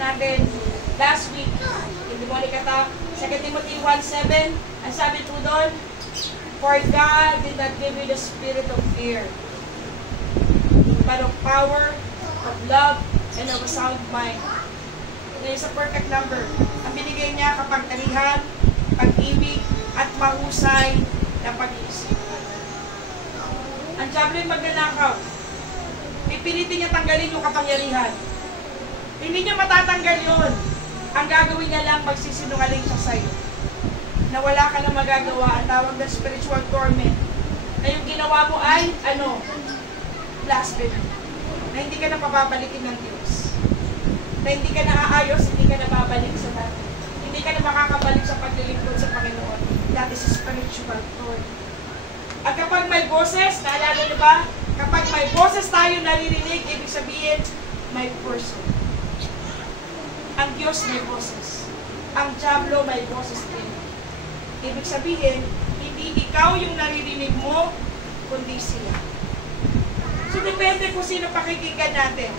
natin last week. Hindi mo kata, 2 Timothy 1:7, ang sabi po doon, for God did not give you the spirit of fear, but of power, of love, and of a sound mind. Ito is a perfect number. Ang binigay niya kapangyarihan, pag-ibig, at mahusay na pag-iisip. Ang diablo yung magnanakaw. Pipilitin niya tanggalin yung kapangyarihan. Hindi niya matatanggal yun. Ang gagawin niya lang, magsisinungaling siya sa'yo. Na wala ka na magagawa, ang tawag na spiritual torment. Na yung ginawa mo ay, blasphemy. Na hindi ka na pababalikin ng Diyos. Na hindi ka na aayos, hindi ka na babalik sa dati. Hindi ka na makakabalik sa paglilingkod sa Panginoon. That is spiritual torment. At kapag may boses, naalala niyo ba? Kapag may boses tayo naririnig, ibig sabihin, may person. Ang Diyos may boses. Ang diablo may boses din. Ibig sabihin, hindi ikaw yung naririnig mo, kundi sila. So, depende kung sino pakikinggan natin.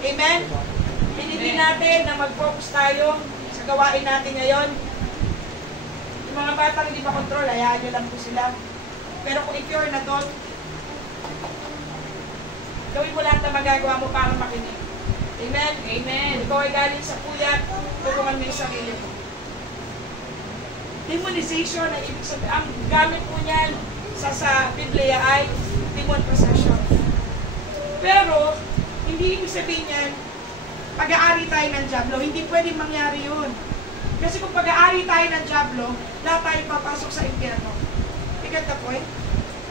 Amen? Hindi natin na mag-focus tayo sa gawain natin ngayon. Yung mga batang hindi makontrol, hayaan nyo lang po sila. Pero kung if you're an adult, gawin mo lahat na magagawa mo para makinig. Amen? Amen. Ikaw ay galing sa puyat, tulungan mo yung sarili mo. Demonization, na ibig sabihin, ang gamit po niyan sa Biblia ay demon possession. Pero, hindi ibig sabihin niyan, pag-aari tayo ng diablo. Hindi pwedeng mangyari yun. Kasi kung pag-aari tayo ng diablo, lahat tayo papasok sa impyerno. Get the point?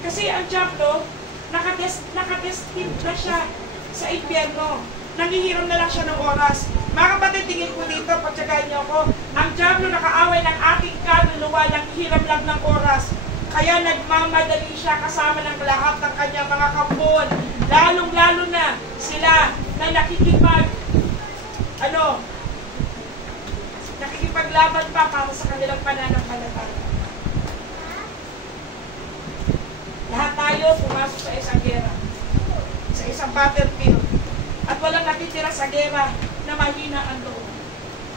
Kasi ang diablo, nakatestin na siya sa impyerno. Nangihiram na lang siya ng oras. Mga kapatid, tingin ko dito, pagsagayin niyo ako, ang diablo nakaaway ng ating kaluluwa, nanghihiram lang ng oras. Kaya nagmamadali siya kasama ng lahat ng kanyang mga kambon. Lalong-lalo na sila na nakikipaglaban pa para sa kanilang pananampalataya. Lahat tayo pumasok sa isang gera, sa isang battlefield, at walang nakitira sa gera na mahina ang loob.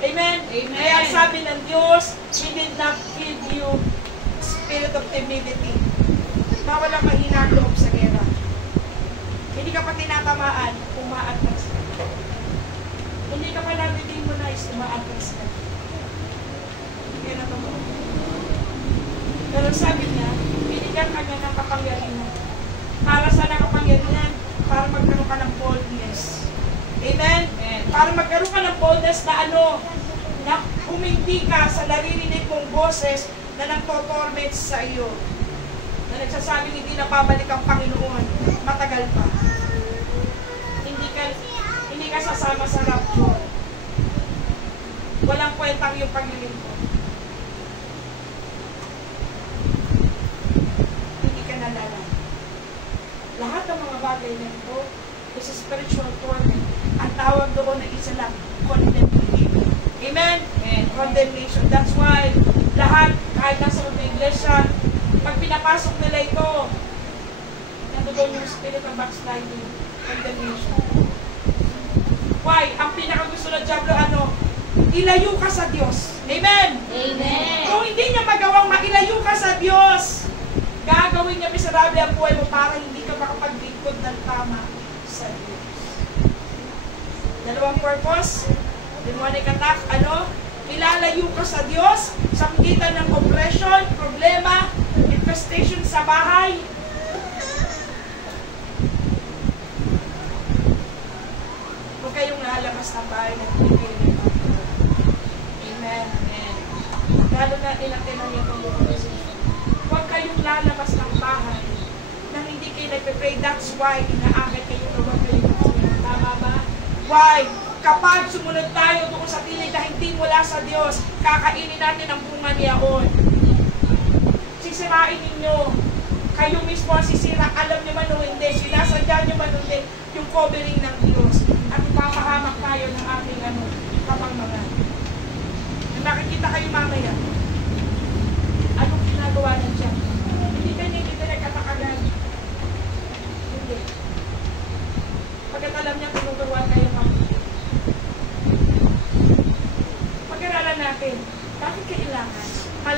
Amen? Amen. Kaya sabi ng Diyos, He did not give you spirit of timidity, na walang mahina ang loob sa gera. Hindi ka pa tinatamaan, umaatras ka. Hindi ka pa na-demonize, umaatras ka. Kaya na totoo. Pero sabi niya, binigyan ka niya ng kapangyarihan. Para sa nakapangyarihan, para magkaroon ka ng boldness. Amen? Amen? Para magkaroon ka ng boldness na na humindi ka sa naririnig mong boses na nagtotorment sa iyo. Na nagsasabing hindi na babalik ang Panginoon. Matagal pa. Hindi ka sasama sa rapture. Walang kwentang yung paglilingkod. Lahat ng mga bagay na ito is a spiritual torment. Ang tawag doon na isa lang, condemnation. Amen? Amen? Condemnation. That's why lahat, kahit nasa mga iglesia, pag pinapasok nila ito, nandoon yung spirit of backsliding, condemnation. Why? Ang pinakagusto ng diablo, ilayo ka sa Diyos. Amen? Amen? Kung hindi niya magawang mailayo ka sa Diyos, gagawin niya miserable ang buhay mo para hindi ka makapaglingkod ng tama sa Diyos. Dalawang purpose, demonic attack, ilalayo ka sa Diyos sa pagitan ng oppression, problema, infestation sa bahay. Huwag kayong lalabas ng bahay na pinipili ng Amen. Amen. Lalo na tinatinan niyo itong organization. Huwag kayong lalabas ng bahay nang hindi kayo nagpe-pray. That's why inaakit kayo na huwag kayo. Tama ba? Why? Kapag sumunod tayo doon sa tinig na hindi mula sa Diyos, kakainin natin ang bunga niyaon. Sisirain ninyo. Kayo mismo ang sisira. Alam niyo man o hindi. Sinasadya niyo man o hindi yung covering ng Diyos. At ipapahamak tayo ng ating kapangmangan. Nakikita kayo mamaya. Anong ginagawa ng Diyos? Hindi nagkatakalan. Hindi. Pagkat alam niya, tinuturuan kayo mabuti.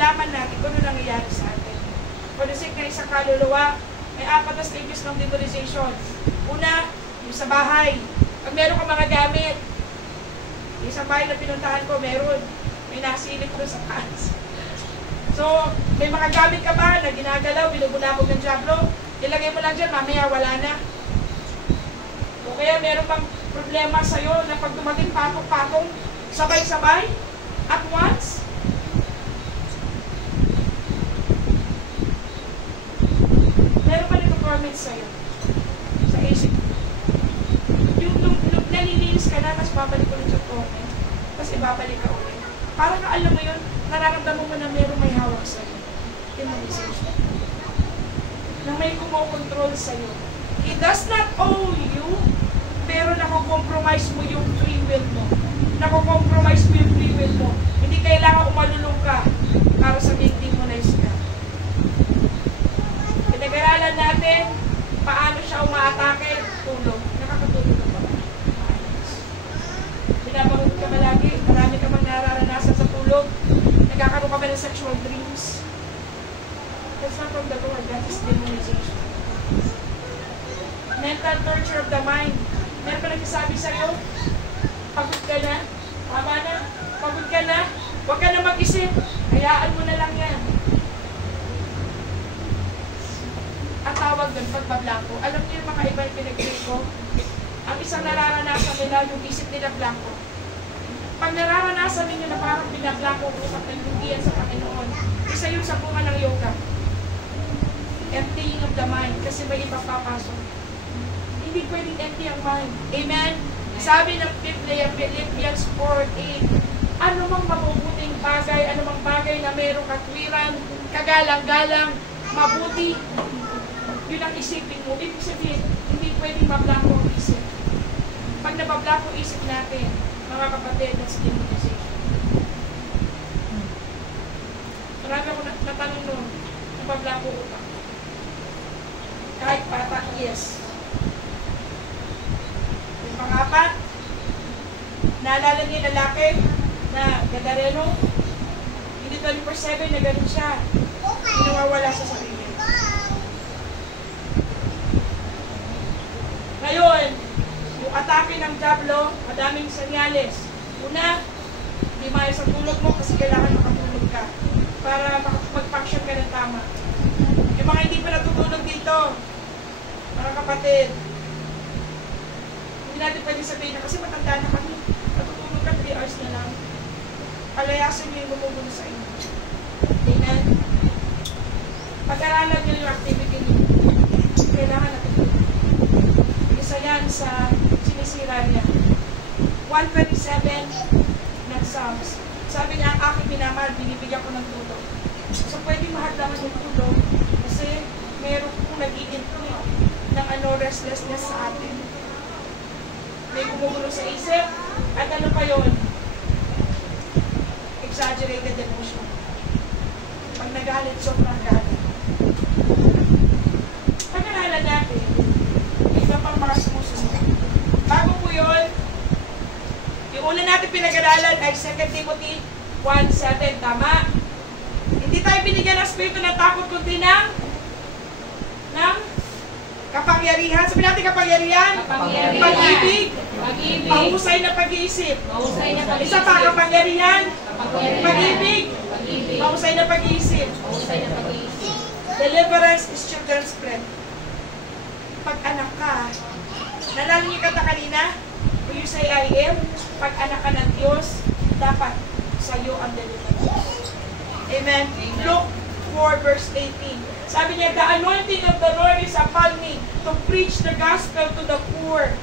malaman natin kung ano nangyayari sa atin. For the sake ng isang kaluluwa, may 4 na stages ng demonization. Una, yung sa bahay. Pag meron ka mga gamit, yung isang bahay na pinuntahan ko, meron. May nasilip ko sa taas. So, may mga gamit ka ba na ginagalaw, binubulabog ng diablo? Ilagay mo lang dyan, mamaya wala na. O kaya meron bang problema sa'yo na pag dumating patong-patong, sabay-sabay, at once? Meron ba nag-comment sa'yo? Sa isip mo? Yung nalilinis ka na, tapos babalik ulit yung comment, tapos ibabalik ka ulit. Parang alam mo yun, nararamdaman mo na meron may hawak sa'yo. Demonization. Na may kumokontrol sa'yo. It does not owe you, pero nakukompromise mo yung free will mo. Nakukompromise mo yung free will mo. Hindi kailangan umalulong ka para sabihin demonize ka. Pinag-aralan natin paano siya umaatake, tulog. Nakakatulog ka ba? Binabangon ka ba lagi? Marami ka bang nararanasan sa tulog? Nagkakaroon ka ba ng sexual dreams? That's not from the Lord. That is demonization. Mental torture of the mind. Meron pa nagsasabi sa'yo, pagod ka na, tama na, pagod ka na, huwag ka na mag-isip, hayaan mo na lang yan. Ang tawag doon, pagbablanko. Alam niyo yung mga iba yung pinag-pray ko? Ang isang nararanasan nila, yung isip nila blanko. Pag nararanasan ninyo na parang binablanko ko sa naglugian sa Panginoon, isa yun sa bunga ng yoga. Emptying of the mind, kasi may iba papasok. Hindi pwedeng empty ang mind. Amen? Sabi ng Biblia, Philippians 4:8, ano mang mabubuting bagay, ano mang bagay na mayroong katwiran, kagalang-galang, mabuti, yun ang isipin mo. Ibig sabihin, hindi pwedeng mablangko ang isip. Pag nabablangko ang isip natin, mga kapatid, that's demonization. Marami ako natanong nun, nabablangko utak. Kahit bata, yes. Yung pang-apat, naalala niyo yung lalaki na Gadareno, hindi 24/7 na ganun siya. Hindi nawawala sa sarili. Ngayon, yung atake ng diablo, madaming senyales. Una, hindi maayos ang tulog mo kasi kailangan makatulog ka para mag-function ka ng tama. Yung mga hindi pa natutulog dito, mga kapatid, hindi natin pwede sabihin na kasi matanda na kami. Natutulog ka 3 hours na lang. Palayasin nyo yung gumugulo sa inyo. Amen? Pag-aralan nyo yung activity nyo. Kailangan natutulog. Isa yan sa sinisira niya. 127 ng Psalms. Sabi niya, ang aking minamahal, binibigyan ko ng tulog. So, pwede mahadlangan yung tulog kasi meron kong nag-i-inflict ng restlessness sa atin. May gumugulo sa isip, at ano pa yun? Exaggerated emotion. Pag nagalit, sobrang galit. Pag-aralan natin, iba pang mga sumusunod. Bago po yun, yung una natin pinag-aralan ay 2 Timothy 1:7. Tama? Hindi tayo binigyan ng spirito ng takot, kundi ng kapangyarihan. Sabi natin kapangyarihan. Pag-ibig. Mahusay na pag-iisip. Isa pa, kapangyarihan. Pag-ibig. Mahusay na pag-iisip. Deliverance is children's bread. Pag anak ka, nalala niyo kata kanina, when you say I am, pag anak ka ng Diyos, dapat sa'yo ang deliverance. Amen. Luke 4:18. Sabi niya, the anointing of the Lord is upon me to preach the gospel to the poor,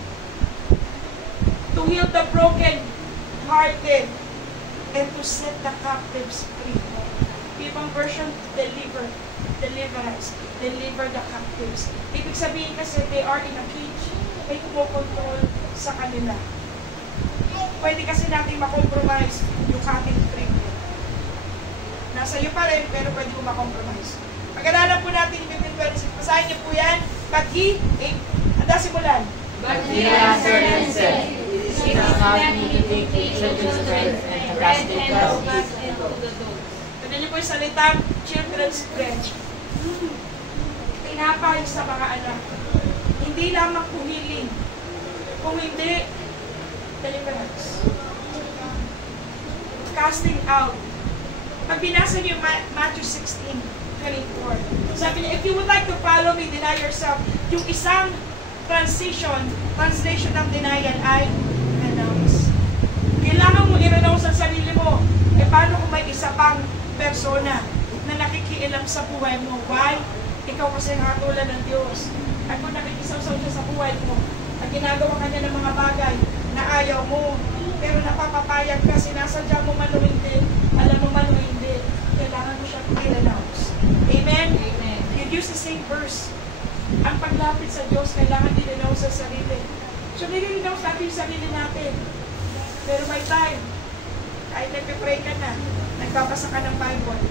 to heal the broken-hearted, and to set the captives free. Ibang version, deliverance, deliver the captives. Ibig sabihin kasi they are in a cage, may kumokontrol sa kanila. Pwede kasi natin makompromise yung ating freedom. Nasa iyo pa rin, pero pwede mo makompromise. Pag-aralan po natin yung 15:26. Basahin niyo po yan. But he, handa simulan. But he answered and said, It is not me to take the children's bread and to cast it out. Pwede niyo ko'y salitang children's bread. Tinapay sa mga anak. Hindi lamang puhiling. Kung hindi, deliverance. Casting out. Pag binasa niyo Matthew 16:24, sabi niya, if you would like to follow me, deny yourself. Yung isang translation ng denial ay renounce. Kailangan mo i-renounce ang sarili mo. E paano kung may isa pang persona na nakikialam sa buhay mo? Why? Ikaw kasi ang hatulan ng Diyos. At kung nakikisaw-saw siya sa buhay mo, at ginagawa ka niya ng mga bagay na ayaw mo, pero napapapayag ka, sinasadya mo man o hindi, alam mo man o hindi, kailangan mo siya i-renounce. Amen? Amen. You use the same verse. Ang paglapit sa Diyos, kailangan i-renounce sa sarili. So, nire-renounce natin yung sarili natin. Pero may time, kahit nagpipray ka na, nagbabasa ka ng Bible,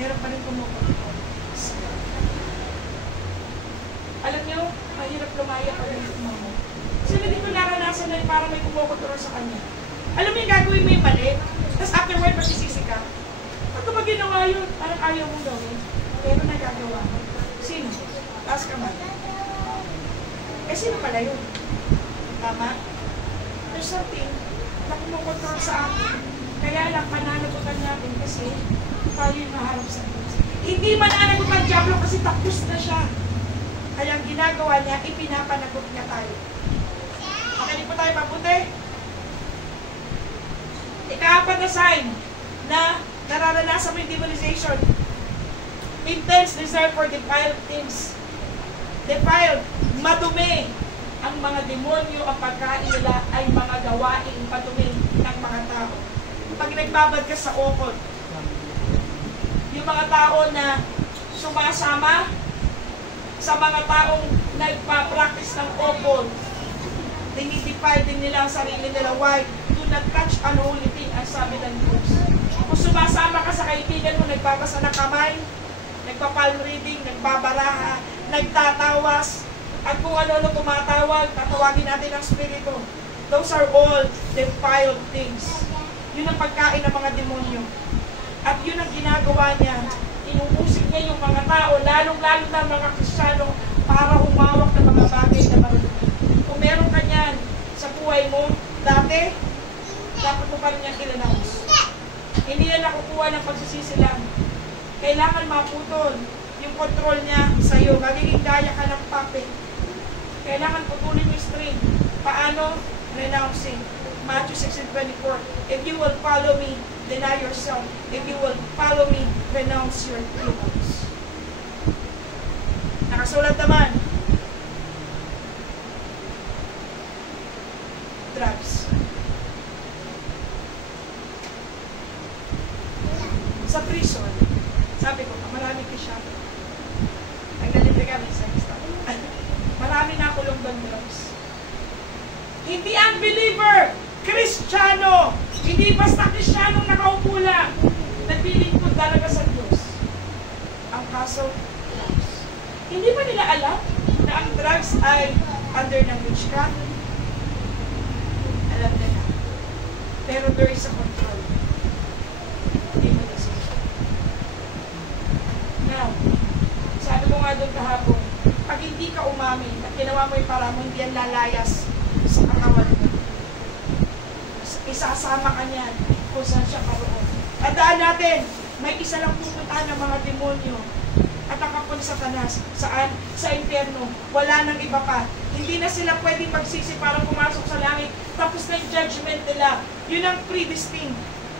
meron pa rin kumukontrol. Alam nyo, mahirap lumaya pag mo. Sino dito naranasan na parang may kumukontrol sa kanya? Alam mo yung gagawin mo yung mali, tapos afterward magsisisi ka. Pag mo ginawa yun, parang ayaw mo gawin, pero nagagawa mo. Sino? Taas ka man. Eh, sino pala yun? Tama? There's something na kumukontrol sa atin. Kaya lang, pananagutan natin kasi tayo yung naharap sa Diyos. Hindi mananagutan ang Diablo kasi tapos na siya. Kaya ang ginagawa niya, ipinapanagot niya tayo. Okay, di po tayo mabuti? Ika-apat na sign na nararanasan mo yung demonization. Intense desire for defiled things. Defiled, madumi. Ang mga demonyo, ang pagkain nila ay mga gawain madumi ng mga tao. Pag nagbabad ka sa okod, yung mga tao na sumasama sa mga taong nagpa-practice ng okod, dinidefile din nila ang sarili nila. Why? Do not touch unholy thing, ang sabi ng Diyos. Kung sumasama ka sa kaibigan mo, nagbabasa ng kamay, nagpa-palm reading, nagbabaraha, nagtatawas, at kung ano-ano tumatawag, tatawagin natin ang spirito. Those are all defiled things. Yun ang pagkain ng mga demonyo. At yun ang ginagawa niya. Inuusig niya yung mga tao, lalong-lalo na mga Kristiyano, para humawak ng mga bagay na marunong. Kung meron ka niyan sa buhay mo, dati, dapat mo pa rin niyang i-renounce. Hindi na nakukuha ng pagsisisi lang. Kailangan maputol yung control niya sa'yo. Magiging gaya ka ng puppet. Kailangan putulin yung string. Paano? Renouncing. Matthew 16:24. If you will follow me, deny yourself. If you will follow me, renounce your demons. Nakasulat naman. Drugs. Sa prison, sabi ko, marami ka siya. Nagdalibre kami sa isang. Marami na kulong doon drugs. Hindi unbeliever, Kristiyano. Hindi basta Kristiyanong nakaupo lang. Naglilingkod talaga sa Diyos. Ang kaso, drugs. Hindi ba nila alam na ang drugs ay under ng witchcraft? Alam nila. Pero there is a control. Demonization. Now, sabi ko nga doon kahapon, pag hindi ka umamin at ginawa mo yung para mo, hindi yan lalayas sa katawan mo. Isasama ka niyan kung saan siya karoon. Tandaan natin, may isa lang pupuntahan ng mga demonyo at nakapon sa Satanas. Saan? Sa impyerno. Wala nang iba pa. Hindi na sila pwedeng magsisi para pumasok sa langit. Tapos na yung judgment nila. Yun ang predestined.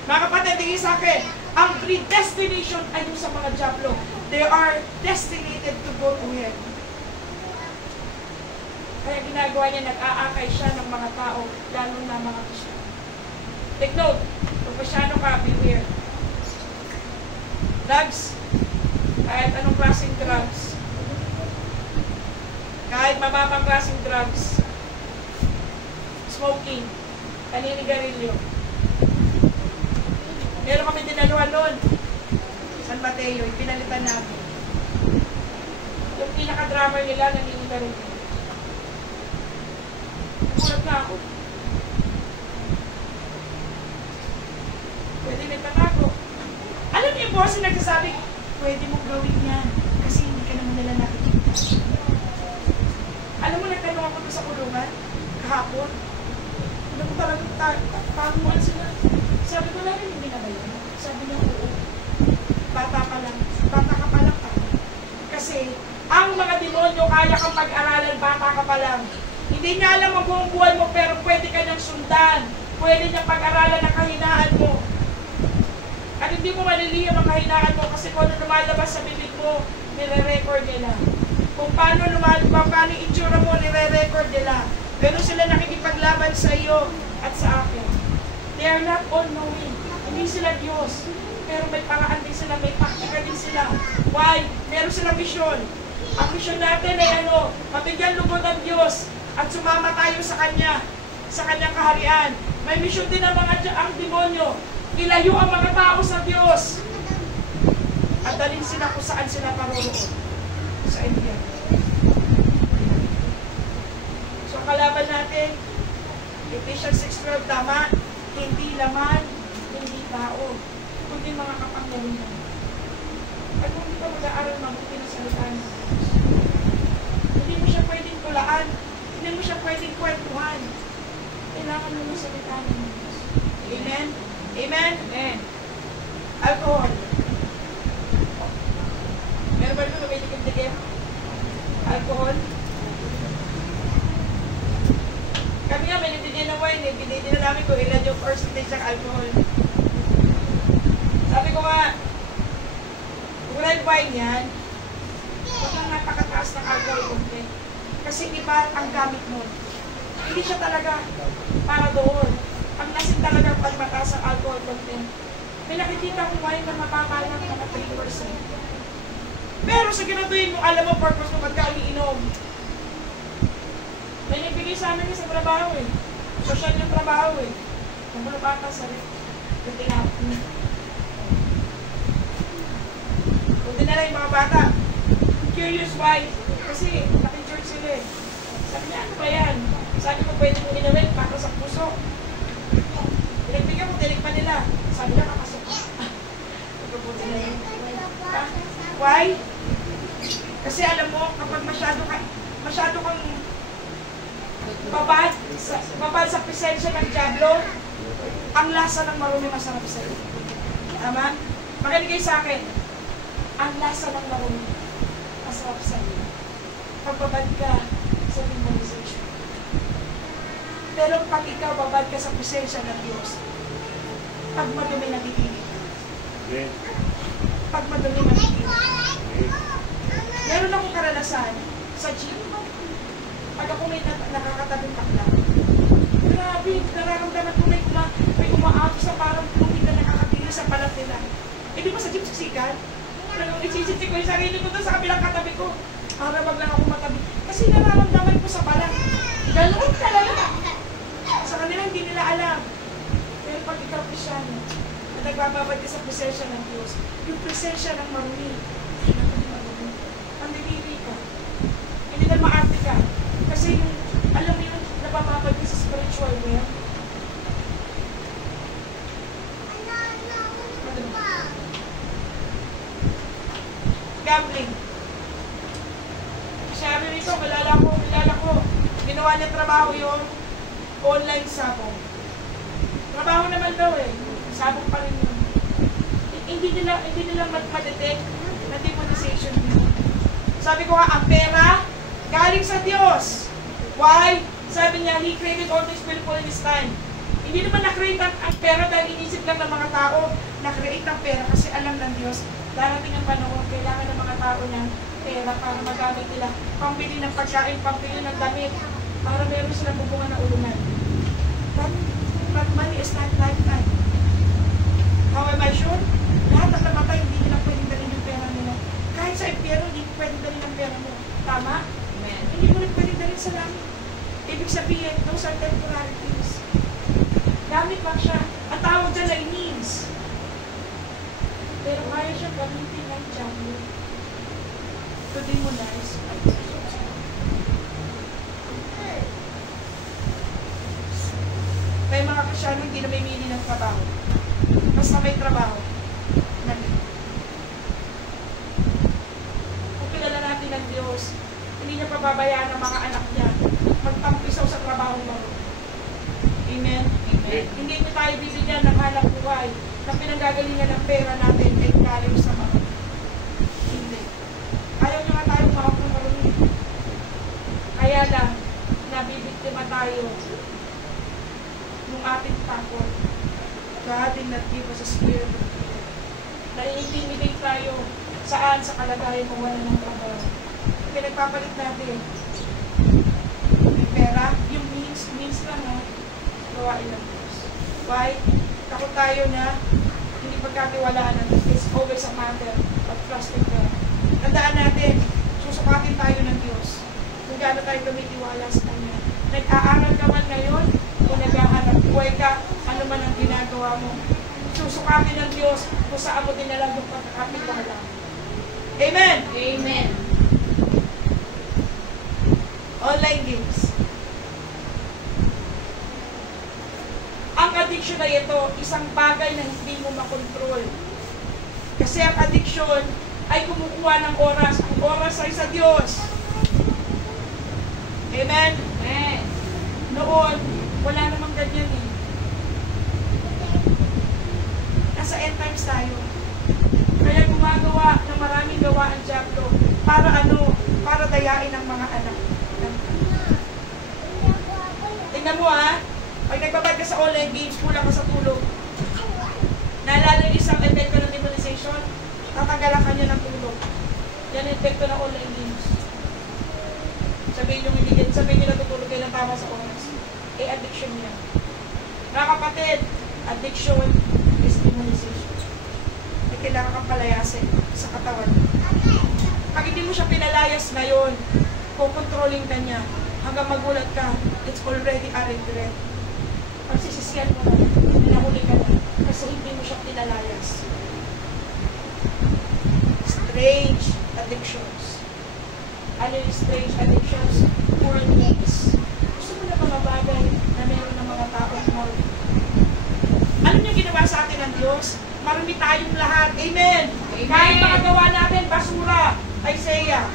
Mga kapatid, tingin sa akin, ang predestination ay yung sa mga Diablo. They are destinated to go to heaven. Kaya ginagawa niya, nag-aakay siya ng mga tao, lalo na mga Kristiyan. Take note, kung Kristyano ka, beware. Drugs, kahit anong klaseng drugs, kahit mababang klaseng drugs, smoking, paninigarilyo. Meron kami dinaluhan noon, San Mateo, pinalitan namin. Yung pinaka-drummer nila, naninigarilyo. Nagulat na ako. Pwede may patago. Alam sabi, pwede mong gawin yan. Kasi hindi ka naman nila nakikita. Alam mo, nagtanong ako doon sa kulungan, kahapon. Alam mo talagang tanguan sila. Sabi ko namin, hindi na ba yun? Sabi niya, oo. Bata ka pa lang ka. Kasi, ang mga demonyo, kaya kang pag-aralan, bata ka pa lang. Hindi niya alam ang buong buhay mo, pero pwede ka niyang sundan. Pwede niyang pag-aralan ang kahinaan mo. At hindi mo maliliyam ang kahinaan mo kasi kung ano lumalabas sa bibig mo, nire-record nila. Kung paano paano yung itsura mo, nire-record nila. Pero sila nakikipaglaban sa iyo at sa akin. They are not all knowing. Hindi sila Diyos. Pero may paraan din sila, may taktika din sila. Why? Meron silang misyon. Ang misyon natin ay mabigyan lugod ang Diyos at sumama tayo sa Kanya, sa Kanyang kaharian. May misyon din ang demonyo. Ilayo ang mga tao sa Diyos. At dalhin sila kung saan sila paroroon. Sa India. So, kalaban natin, Ephesians 6:12, tama? Hindi laman, hindi tao, kundi mga kapangyarihan. At kung hindi ka mag-aaral mabuti ng salita ng Diyos, hindi mo siya pwedeng tulaan, hindi mo siya pwedeng kwentuhan. Kailangan mo ng salita ng Diyos. Amen? Amen? Amen. Alcohol. Meron ba rin may dikit-dikit? Alcohol. Kami nga, may nabigyan ng wine, binigyan na namin kung ilan yung percentage ng alcohol. Sabi ko nga, kung red wine yan, huwag lang napakataas ng alcohol content. Kasi iba ang gamit mo. Hindi siya talaga para doon. Ang lasing talaga pag mataas ang alcohol content. May nakikita kong wine na mababa lang mga 3%. Pero sa ginaduhin mo, alam mo purpose mo ba't ka umiinom. May nagbigay sa amin sa trabaho eh. Social yung trabaho eh. Kung wala bata sa rin. Yung tinapin. Kung dinala yung mga bata, curious why? Kasi naki-church sila eh. Sabi niya, ano ba yan? Sabi ko, pwede mo inawin para sa puso. Pinagbigyan mo, tinig pa nila. Sabi niya, kakasok ka. Nagkabuti na yun. Why? Kasi alam mo, kapag masyado kang babad sa presensya ng Diablo, ang lasa ng marumi masarap sa iyo. Tama? Makinig kayo sa akin. Ang lasa ng marumi masarap sa iyo. Pagbabad ka sa demonization. Pero pag ikaw babad ka sa presensya ng Diyos, pag madumi nabibili ka. Pag madumi nabibili ka. Meron akong karanasan sa gym. Pag ako may nakakatabing bakla, grabe, nararamdaman ko may umaato sa parang hindi na nakakatili sa balat nila. Eh di ba sa gym siksikan? Nung isisitsik ko yung sarili ko doon sa kabilang katabi ko, para wag lang ako matabi. Kasi nararamdaman ko sa balat. Ganoon talaga. Sa kanila hindi nila alam. Pero pag ikaw Kristyano, at nagbababad ka sa presensya ng Diyos, yung presensya ng marumi, ang diniri ka. Hindi na maarte ka. Kasi yung, alam mo yung napapabad ka sa spiritual realm. Gambling. Sabi rito, kilala ko. Ginawa niya trabaho yung online sabong. Trabaho naman daw eh. Sabong pa rin yun. Hindi nila ma-detect na demonization dito. Sabi ko nga, ang pera, galing sa Diyos. Why? Sabi niya, He created all these people in His time. Hindi naman na-create ang pera dahil inisip lang ng mga tao, na-create ang pera kasi alam ng Diyos, darating ang panahon, kailangan ng mga tao niya pera para magamit nila, pambili ng pagkain, pambili ng damit, para meron silang bubungan na ulungan. But money is not lifetime. How am I sure? Lahat ng namatay, hindi nila pwedeng dalhin yung pera nila. Kahit sa impyerno, hindi pwedeng dalhin ang pera mo. Tama? Amen. Hindi mo rin pwedeng dalhin sa langit. Ibig sabihin, those are temporary things. Gamit lang siya. Ang tawag dyan ay means. Pero kaya siya gamitin ng Diablo to demonize a person. May mga Kristyano hindi na may mili ng trabaho. Basta may trabaho. hindi niya pababayaan ang mga anak niya magtampisaw sa trabaho mo. Amen? Amen. Hindi niyo tayo bibigyan ng hanap buhay na pinanggagalingan ng pera natin ay galing sa mga. Hindi. Ayaw niyo nga tayong makapungaruni. Kaya lang, nabibiktima tayo ng ating takot. God did not give us a spirit of fear. Nai-intimidate tayo saan sa kalagayan kung wala ng trabaho. Pinagpapalit natin yung pera, yung means lang ha, gawain ng Diyos. Why? Takot tayo na hindi pagkatiwalaan natin. It's always a matter of trusting God. Tandaan natin, susukatin tayo ng Diyos kung gaano tayo tumitiwala sa Kanya. Nag-aaral ka man ngayon o naghahanap buhay ka, ano man ang ginagawa mo. Susukatin ng Diyos kung saan mo dinala yung pagkakatiwala. Amen! Amen. Online games. Ang addiction na ito, isang bagay na hindi mo makontrol. Kasi ang addiction ay kumukuha ng oras. Ang oras ay sa Diyos. Amen? Amen. Noon, wala namang ganyan eh. Nasa end times tayo. Kaya gumagawa ng maraming gawa ang Diablo para ano? Para dayain ang mga anak. Tingnan mo ha, pag nagbabad ka sa online games, kulang ka sa tulog. Naalala yung isang epekto ng demonization, tatanggalan ka niya ng tulog. Yan ang epekto ng online games. Sabihin nyo natutulog kayo ng tama sa oras. Eh, addiction yan. Mga kapatid, addiction is demonization. Ay kailangan kang palayasin sa katawan. Pag hindi mo siya pinalayas ngayon, kukontrolling ka niya, hanggang magulat ka, it's already a regret. Pagsisisiyan mo na, pinahuli ka na, kasi hindi mo siya pinalayas. Strange addictions. Ano yung strange addictions? Poor things. Gusto mo na mga bagay na meron ng mga taong marumi. Ano yung ginawa sa atin ng Diyos? Marumi tayong lahat. Amen! Amen. Kahit mga gawa natin, basura, Isaiah.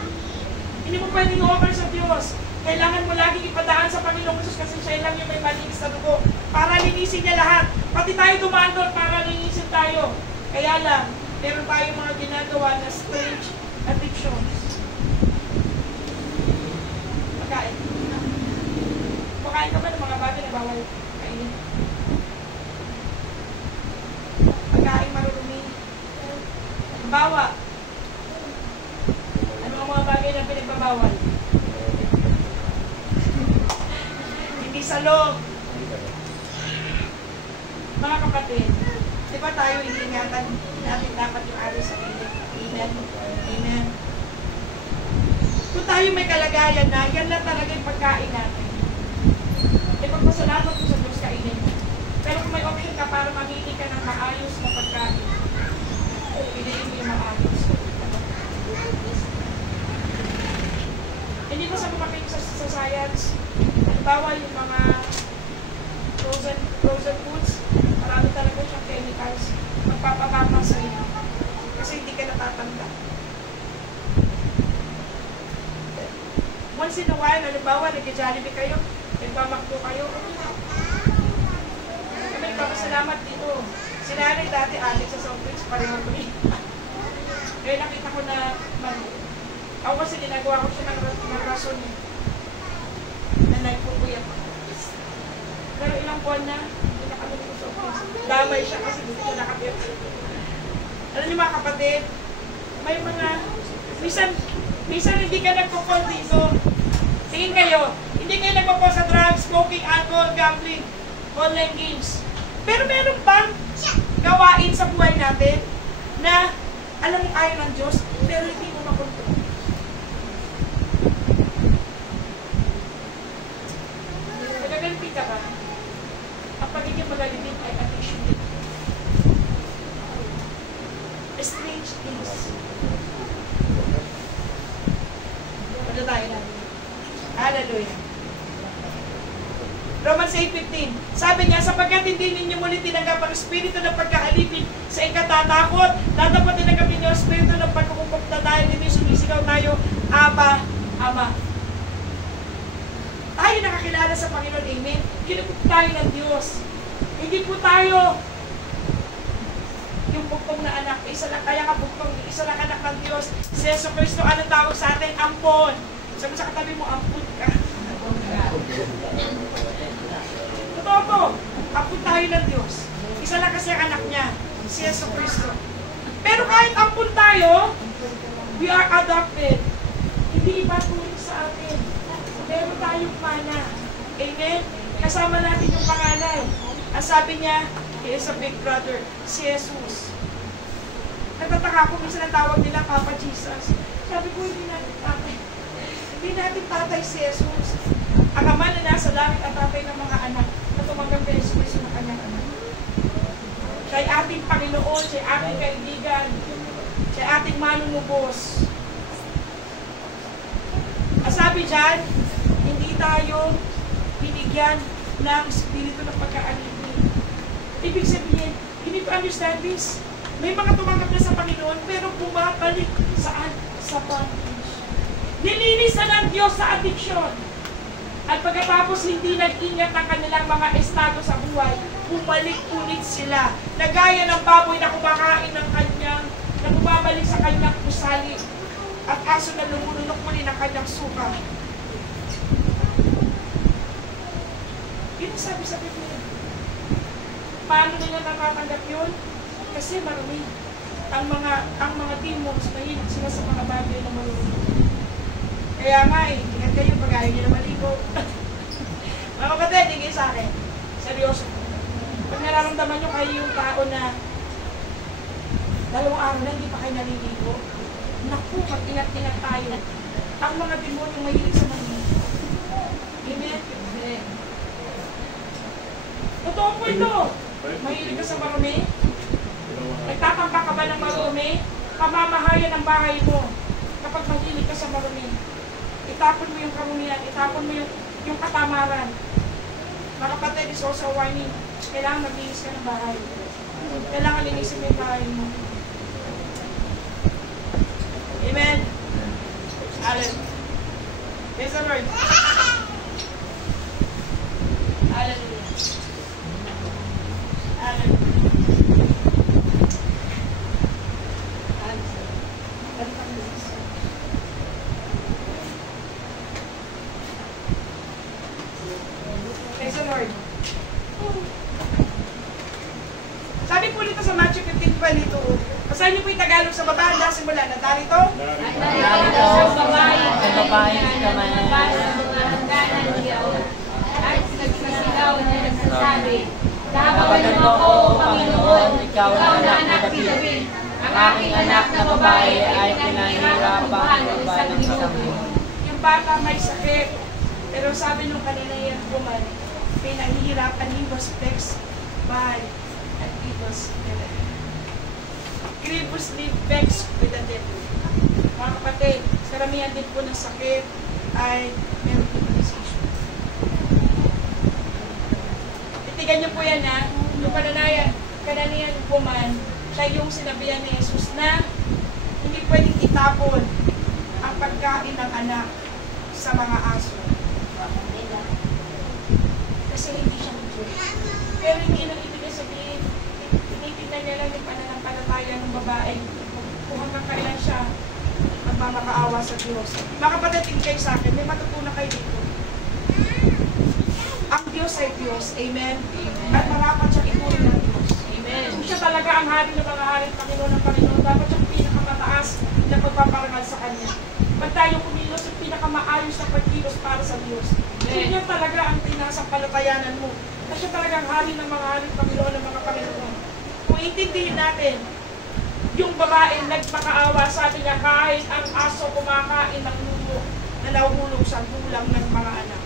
Hindi mo pwedeng i-offer sa Diyos. Kailangan mo laging ipadaan sa Panginoong Jesus kasi siya lang yung may malinis na dugo para linisin niya lahat. Pati tayo dumaan doon para linisin tayo. Kaya lang, meron tayong mga ginagawa na strange addictions. Pagkain. Pagkain ka ba ng mga bagay na bawal kainin? Pagkain marurumi. Bawa. Ano ang mga bagay na pinagbabawal? Hindi sa loob. Mga kapatid, di ba tayo iingatan natin dapat yung araw sa init? Amen. Amen. Kung tayo may kalagayan na, yan lang talaga yung pagkain natin. E pagpasalamat mo sa Diyos, kainin mo. Pero kung may option ka para mamili ka ng maayos na pagkain, piliin mo yung maayos. Hindi ko sa mga sa science, halimbawa yung mga frozen foods, marami talaga siyang chemicals, magpapababa sa iyo. Kasi hindi ka natatanda. Once in a while, halimbawa, nag-Jollibee kayo, nagmamakto kayo, kami nagpapasalamat dito. Si nanay dati addict sa soft drinks, pareho ko eh. Kaya nakita ko na ako kasi ginagawa ko siya ng rason na nagpupuyat ako. Pero ilang buwan na, hindi na kami nito soft drinks. Damay siya kasi gusto ko nakapit. Alam niyo mga kapatid, may mga, minsan hindi ka nagpo-fall dito. Tingin kayo, hindi kayo nagpo-fall sa drugs, smoking, alcohol, gambling, online games. Pero meron bang gawain sa buhay natin na alam mo ayaw ng Diyos, pero hindi mo makontrol? Magaganti ka ba? Ang pagiging magalitin ay addiction. Strange things. Ano tayo na? Hallelujah. Romans 8:15. Sabi niya, sapagkat hindi ninyo muli tinanggap ang espiritu ng pagkaalipin sa ikatatakot, tatapat tinanggap ninyo ang espiritu ng pagkukumpok na dahil hindi sumisigaw tayo, Aba, Ama. nakakilala sa Panginoon, amen, kinupok tayo ng Diyos. Hindi po tayo yung bugtong na anak, isa lang, kaya ka bugtong, isa lang anak ng Diyos. Si Yesu Cristo, anong tawag sa atin? Ampon. Sabi sa katabi mo, ampun ka. Totoo po, ampun tayo ng Diyos. Isa lang kasi ang anak niya, si Yesu Cristo. Pero kahit ampun tayo, we are adopted. Hindi ipatuloy sa atin. Meron tayong mana. Amen? Kasama natin yung pangalan. Ang sabi niya, he is a big brother, si Jesus. Nagtataka ko, minsan ang tawag nila Papa Jesus. Sabi ko, hindi natin tatay. Hindi natin tatay si Jesus. Ang ama na nasa langit at tatay ng mga anak na tumanggap kay Jesus Cristo ng kanyang anak. Siya ay ating Panginoon, siya ay ating kaibigan, siya ay ating manunubos. Ang sabi dyan, hindi tayo binigyan ng spirito ng pagkaalipin. Ibig sabihin, you need to understand this. May mga tumanggap na sa Panginoon, pero bumabalik saan? Sa bondage. Nilinisan ng Diyos sa addiction. At pagkatapos hindi nag-ingat ang kanilang mga estado sa buhay, bumalik ulit sila. Nagaya ng baboy na kumakain ng kanyang, na bumabalik sa kanyang pusali. At aso na lumulunok muli ng kanyang suka. Yun ang sabi sa Biblia. Paano nila nakatanggap yun? Kasi marami. Ang mga demons, mahilig sila sa mga bagay na marunong. Kaya nga ingat kayo pag ayaw nyo na maligo. Mga kapatid, hingin sa akin. Seryoso. Pag nararamdaman nyo kayo yung tao na 2 araw na hindi pa kayo naliligo, naku, mag-ingat-ingat tayo. Ang mga demonyo mahilig sa maligo. Amen? Totoo po ito. Mahilig ka sa marumi? Nagtatambak ka ba ng marumi? Pamamahayan ang bahay mo. Kapag mahilig ka sa marumi, itapon mo yung karumihan, itapon mo yung katamaran. Mga kapatid, is also a warning. Kailangan maglinis ka ng bahay. Kailangan linisin mo yung bahay mo. Amen? Hallelujah. Praise the Lord. Hallelujah. Hallelujah. Praise the Lord. Sabi po dito sa Matthew 15:22. Basahin niyo po yung Tagalog sa baba. Handa simula na. Darito? Narito ang babaeng kamanan ng mga hangganan ng Diyos at nagsisigaw na nagsasabi, "Tawagan mo ako, O Panginoon, ikaw ang anak ni David. Ang aking anak na babae ay pinahihirapan ng ng sakit." Yung bata may sakit. Pero sabi nung kanina yan buman, pinahihirapan, he was vexed by and he was grievously vexed with the devil. Mga kapatid, karamihan din po ng sakit ay meron din decision. Titigan niyo po yan ha, yung kananian buman, siya yung sinabihan ni Jesus na hindi pwedeng itapon ang pagkain ng anak sa mga aso. Kasi hindi siya nag-joy. Pero hindi nang ibig sabihin, tinitignan niya lang yung pananampalataya ng babae. Kung hanggang kailan siya magmamakaawa sa Diyos. Mga kapatid, tingin kayo sa akin, may matutunan kayo dito. Ang Diyos ay Diyos. Amen? At marapat siya ituro ng Diyos. Amen. Kung siya talaga ang hari ng mga hari, Panginoon ng Panginoon, dapat siyang pinakamataas na pagpaparangal sa Kanya. Pag tayo kumilos, yung pinakamaayos na pagkilos para sa Diyos. Kung yan talaga ang tinasampalatayanan mo, na siya talaga ang hari ng mga hari, Panginoon ng mga Panginoon. Kung intindihin natin, yung babae nagmakaawa, sabi niya, kahit ang aso kumakain ng lulo na nahuhulog sa gulang ng mga anak.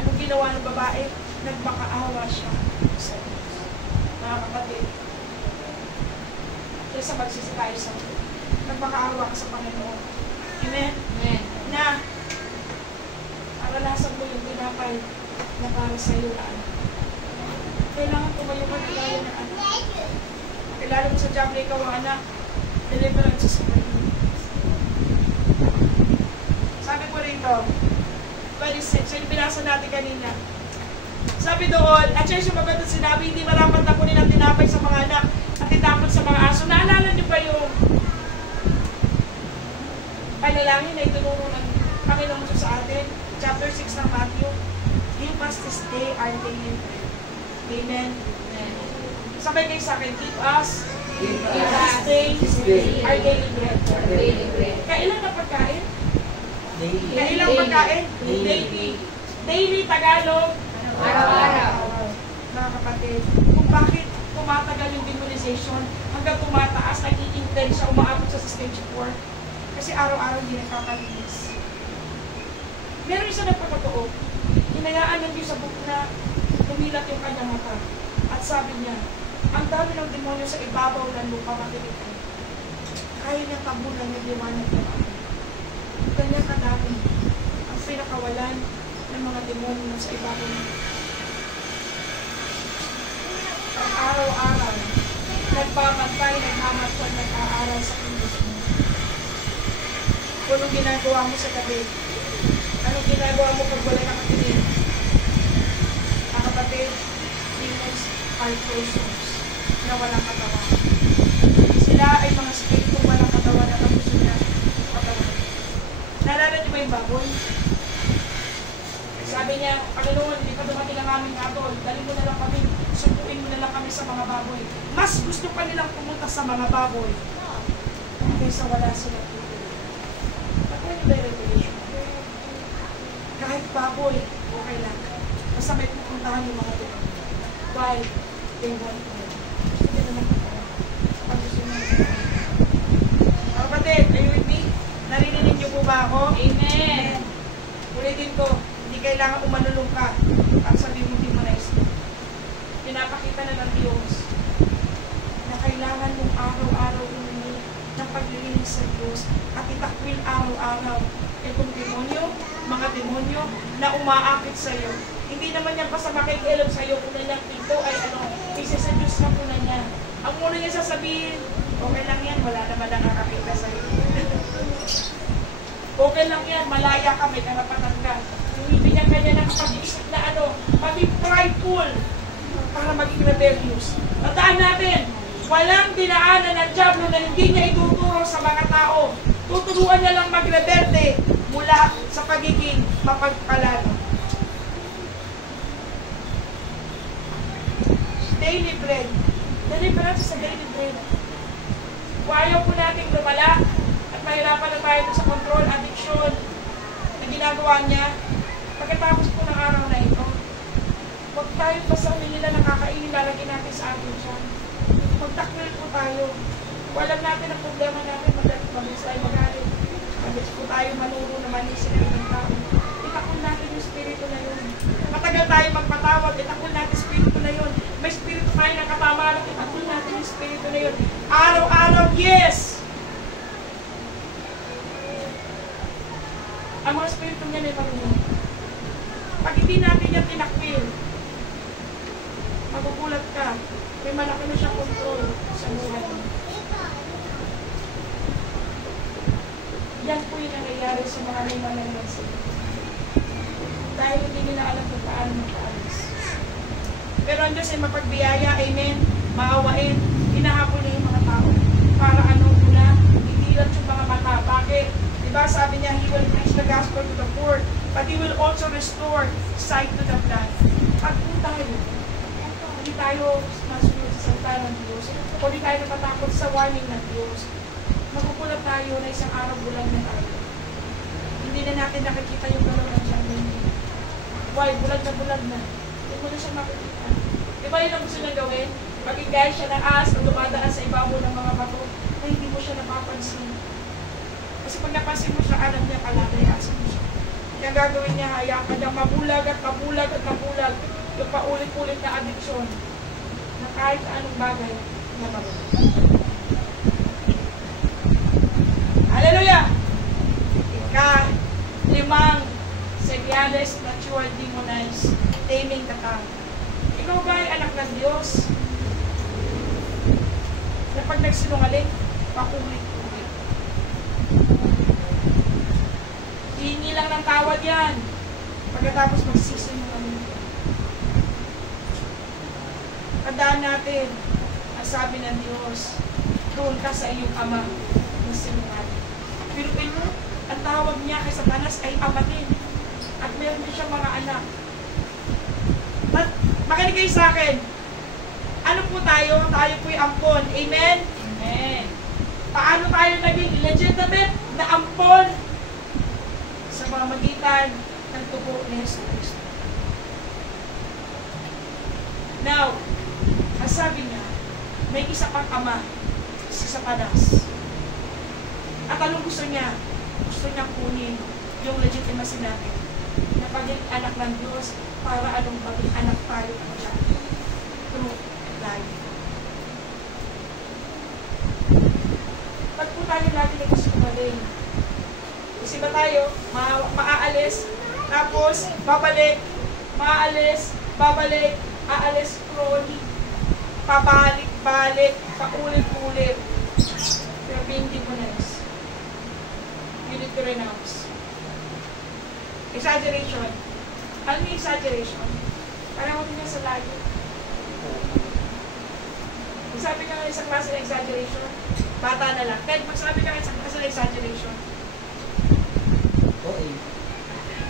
Anong ginawa ng babae? Nagmakaawa siya sa Diyos. Mga kapatid, kaysa magsisitayo sa Diyos, nagmakaawa ka sa Panginoon. Amen? Amen. Na maranasan mo yung tinapay na para sa iyo na anak. Kailangan tumayo ka na gaya ng anak. Kilala mo sa Diablo, ikaw ang anak. Deliverance sa Panginoon. Sabi ko rito, 26. So, yung binasa natin kanina. Sabi doon, at siya yung maganda sinabi, hindi marapat na kunin ang tinapay sa mga anak at itapon sa mga aso. Naalala niyo ba yung panalangin na itinuro ng Panginoon sa atin? Chapter 6 ng Matthew. Give us this day our daily bread. Amen. Sabay kayo sa akin, give us this day our daily bread. Kailan na pagkain? Kailang pagkain? Daily. Daily Tagalog. Araw-araw. Mga kapatid, kung bakit tumatagal yung demonization hanggang tumataas, nag-i-intense siya, umaabot sa stage 4. Kasi araw-araw hindi nakakalinis. Meron isa na pagkatoo. Hinayaan ng Diyos sa book na tumilat yung kanyang mata. At sabi niya, ang dami ng demonyo sa ibabaw ng lupa makinig ka. Kaya niyang tabunan ng liwanag ng Ama. Ganyan kadami ang pinakawalan ng mga demonyo sa ibabaw ng lupa. Ang araw-araw, nagbabantay, nagmamatwan, nag-aaral sa Diyos mo. Kung anong ginagawa mo sa gabi, anong ginagawa mo pag wala nakatingin? Mga kapatid, demons are persons na walang katawan. Sila ay mga spiritong walang katawan na gusto niya katawan. Naalala niyo ba yung baboy? Sabi niya, Panginoon, hindi pa dumating ang aming atol. Dali mo na lang kami, subuin mo na lang kami sa mga baboy. Mas gusto pa nilang pumunta sa mga baboy kaysa wala silang tutuloy. Pagkain niyo ba yung revelation? Kahit baboy, okay lang. Basta may pupuntahan yung mga tuloy. Why? They want to. Hindi naman katawan. Kapag gusto nyo mga kapatid, are you with me? Narinig niyo po ba ako? Amen. Ulitin ko, hindi kailangan umanulong ka at sabihin mo demonize. Pinapakita na ng Diyos na kailangan mong araw-araw umingi ng paglilinis sa Diyos at itakwil araw-araw itong demonyo, mga demonyo na umaakit sa iyo. Hindi naman yan basta makikialam sa iyo kung na ito ay isiseduce na po na niya. Ang muna niya sasabihin, okay lang yan, wala naman nakakakita sa iyo. Okay lang yan, malaya ka, may karapatan ka. Hindi niya kanya nakapag-isip na maging prideful para maging rebellious. Tandaan natin, walang dinaanan ng Diablo na hindi niya ituturo sa mga tao. Tuturuan niya lang magrebelde mula sa pagiging mapagpalalo. Daily bread. Deliver natin sa daily bread. Kung ayaw po natin lumala at mahirapan na tayo sa control, addiction na ginagawa niya, pagkatapos po ng araw na ito, huwag tayo basta nila nakakainin, lalagyan natin sa atin siya. Magtakwil po tayo. Walang natin ang problema natin, mabilis tayo magalit. Mabilis po tayo manuro na manisin ng ibang tao. Itakul natin yung spirito na yun. Matagal tayo magpatawad, itakul natin yung spirito na yun. May spirito tayo na kapamalang, itakul natin yung spirito na yun. Araw-araw, yes! Ang mga spirito niya may marunong. Pag hindi natin yan tinakwil, magugulat ka, may malaki na siyang control sa buhay mo. Yan po yung nangyayari sa mga may malamang sila. Dahil hindi nila alam kung paano magpaalis. Pero ang Diyos ay mapagbiyaya, amen, maawain, hinahabol na yung mga tao. Para muna, itilat yung mga mata. Bakit? Diba sabi niya, He will preach the gospel to the poor, but He will also restore sight to the blind. Pag po tayo, hindi tayo masunod sa salita ng Diyos, o hindi tayo natatakot sa warning ng Diyos, magugulat tayo na isang araw bulag na tayo. Hindi na natin nakikita yung galaw ng Diyan. Why? Bulag na. Hindi mo na siya makikita. Diba yun ang gusto niyang gawin? Maging gaya siya ng ahas o dumadaan sa ibabaw ng mga bato na hindi mo siya napapansin. Kasi pag napansin mo siya, alam niya, kalalayasin mo siya. Yung gagawin niya, hayaan ka niyang mabulag at mabulag at mabulag yung paulit-ulit na addiction na kahit anong bagay na mabulag. Hallelujah! Ika-limang senyales na mature demonized, taming the tongue. Ikaw ba ay anak ng Diyos? Na pag nagsinungaling, pakulit-ulit. Hihingi lang ng tawad yan. Pagkatapos magsisinungaling. Tandaan natin, ang sabi ng Diyos, doon ka sa iyong ama na sinungaling. Pero mo, ang tawag niya kay Satanas ay ama din. At meron din siyang mga anak. Makinig kayo sa akin. Ano po tayo? Tayo po'y ampon. Amen? Amen. Paano tayo naging legitimate na ampon? Sa pamamagitan ng tubo ni Jesus Cristo. Now, ang sabi niya, may isa pang ama, si Satanas. At anong gusto niya? Gusto niyang kunin yung legitimacy natin na paging anak ng Diyos para anong paging anak tayo po siya. Through life. Pag po tayo natin ay gusto kumaling, kasi ba tayo, maaalis, tapos babalik, maaalis, babalik, aalis, chronic, pabalik-balik, paulit-ulit. Pero hindi mo next. You need to renounce. Exaggeration. Alam niyo exaggeration? Parang mo niya sa layo. Magsabi ka nga isang klase ng exaggeration, bata na lang. Kahit magsabi ka nga isang klase ng exaggeration.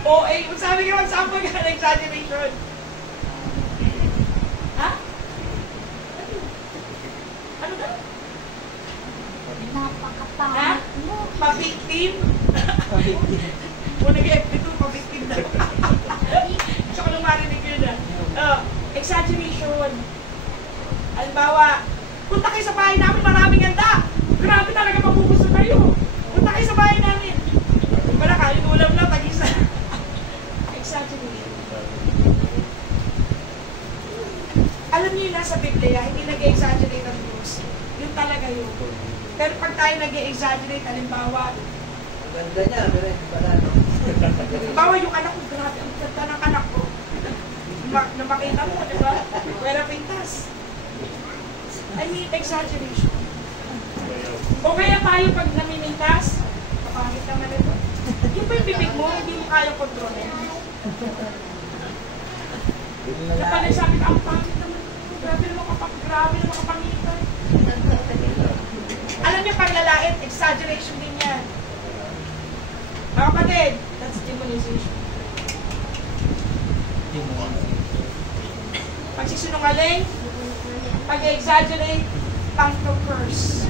OA. Magsabi ka mag-sample ka ng exaggeration. Ha? Ano na? Napakapangit mo. Pa-victim? Kung nag-FP2, pa-victim na. So, kung marinig yun na. Exaggeration. Halimbawa, punta kayo sa bahay namin, maraming handa. Grabe talaga mabubuso kayo. Punta kayo sa bahay namin. Wala ka, yung ulam lang, tag-isa. Exaggeration. Alam niyo yun nasa Biblia, hindi nag-exaggerate ang Diyos. Yun talaga yun. Pero pag tayo nag-exaggerate, halimbawa, Ang ganda niya, pero hindi pala, no? halimbawa yung anak ko, grabe, ang ganda ng anak ko. Na makita mo, di ba? Pwera pintas. I mean, exaggeration. O kaya tayo pag namimintas, kapangit naman ito. Yung ba yung bibig mo, hindi mo kayang kontrolin. Kapag nagsabi ka, ang pangit naman ito. Grabe naman kapangitan. Alam niyo, paglalait, exaggeration din yan. Mga kapatid, that's demonization. Pagsisinungaling, pag-exaggerate, pang-curse.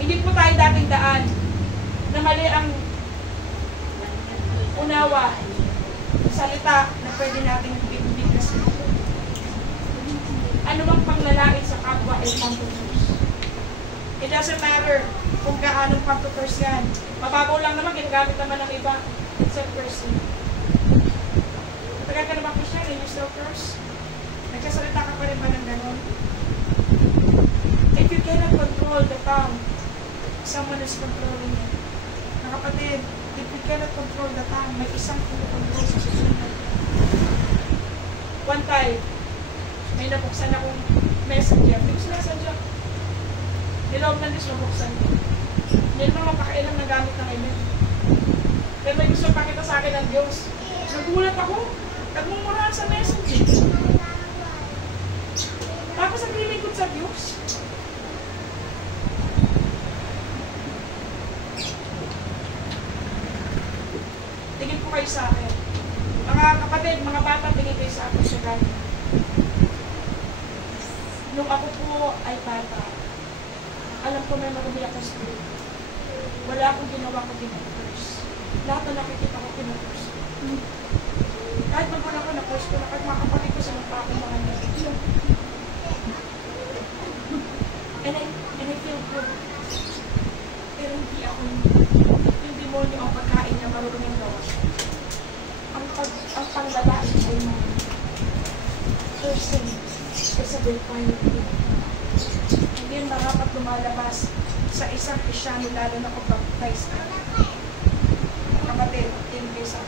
Hindi po tayo dating daan na mali ang unawa, salita na pwede natin biglasin. Ano bang panglalait sa kapwa ay pang-curse? It doesn't matter kung kaanong pang-curse yan. Mababaw lang naman, ginagamit naman ng iba. It's a person. Tagal ka naman Christian and you still curse? Nagsasalita ka pa rin ba ng ganon? If you cannot control the tongue, someone is controlling it. Mga kapatid, if you cannot control the tongue, may isang control sa susunod. One time, may nabuksan akong messenger. Because messenger, nilawag ng Diyos mabuksan ko. Hindi naman mapakailang na gamit ng email. Pero may gusto pakita sa akin ng Diyos. Nagulat ako. Nagmumurahan sa messenger. Tapos ang lilingkod sa Diyos. Tingin po kayo sa akin. Mga kapatid, mga bata, tingin kayo sa akin sa gano'n. Nung ako po ay bata, alam ko may marumi ako sa Diyos. Wala akong ginawa ko kinapurse. Lahat na nakikita ko kinapurse. Kahit magulang ko na-purse ko na, kahit mga kapatid ko sa mga ako mga nagigil. And I feel good. Pero hindi ako yung demonyo ang pagkain na marunong gawa. Ang panglalait ay mga person is a defined thing. Hindi yun marapat lumalabas sa isang Kristyano lalo na kung baptize ka. Kapatid, hindi sa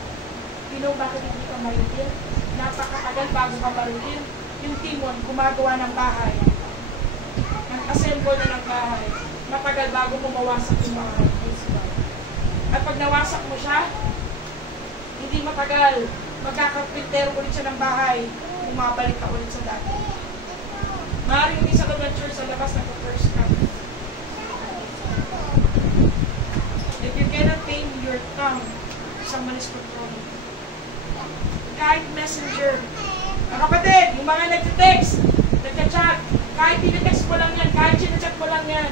you know bakit hindi ka maritin? Napakaagal bago ka maritin. Yung timon, gumagawa ng bahay. Nag-assemble na ng bahay. Matagal bago mo mawasak yung bahay. At pag nawasak mo siya, Hindi matagal, magkakarpintero ulit siya ng bahay, bumabalik ka ulit sa dati. Maaaring hindi sa loob ng church, sa labas nag-first come. If you cannot tame your tongue, someone is controlling. Kahit messenger, mga kapatid, yung mga nag-text, nag-chat, kahit tinitext mo lang yan, kahit sinachat mo lang yan,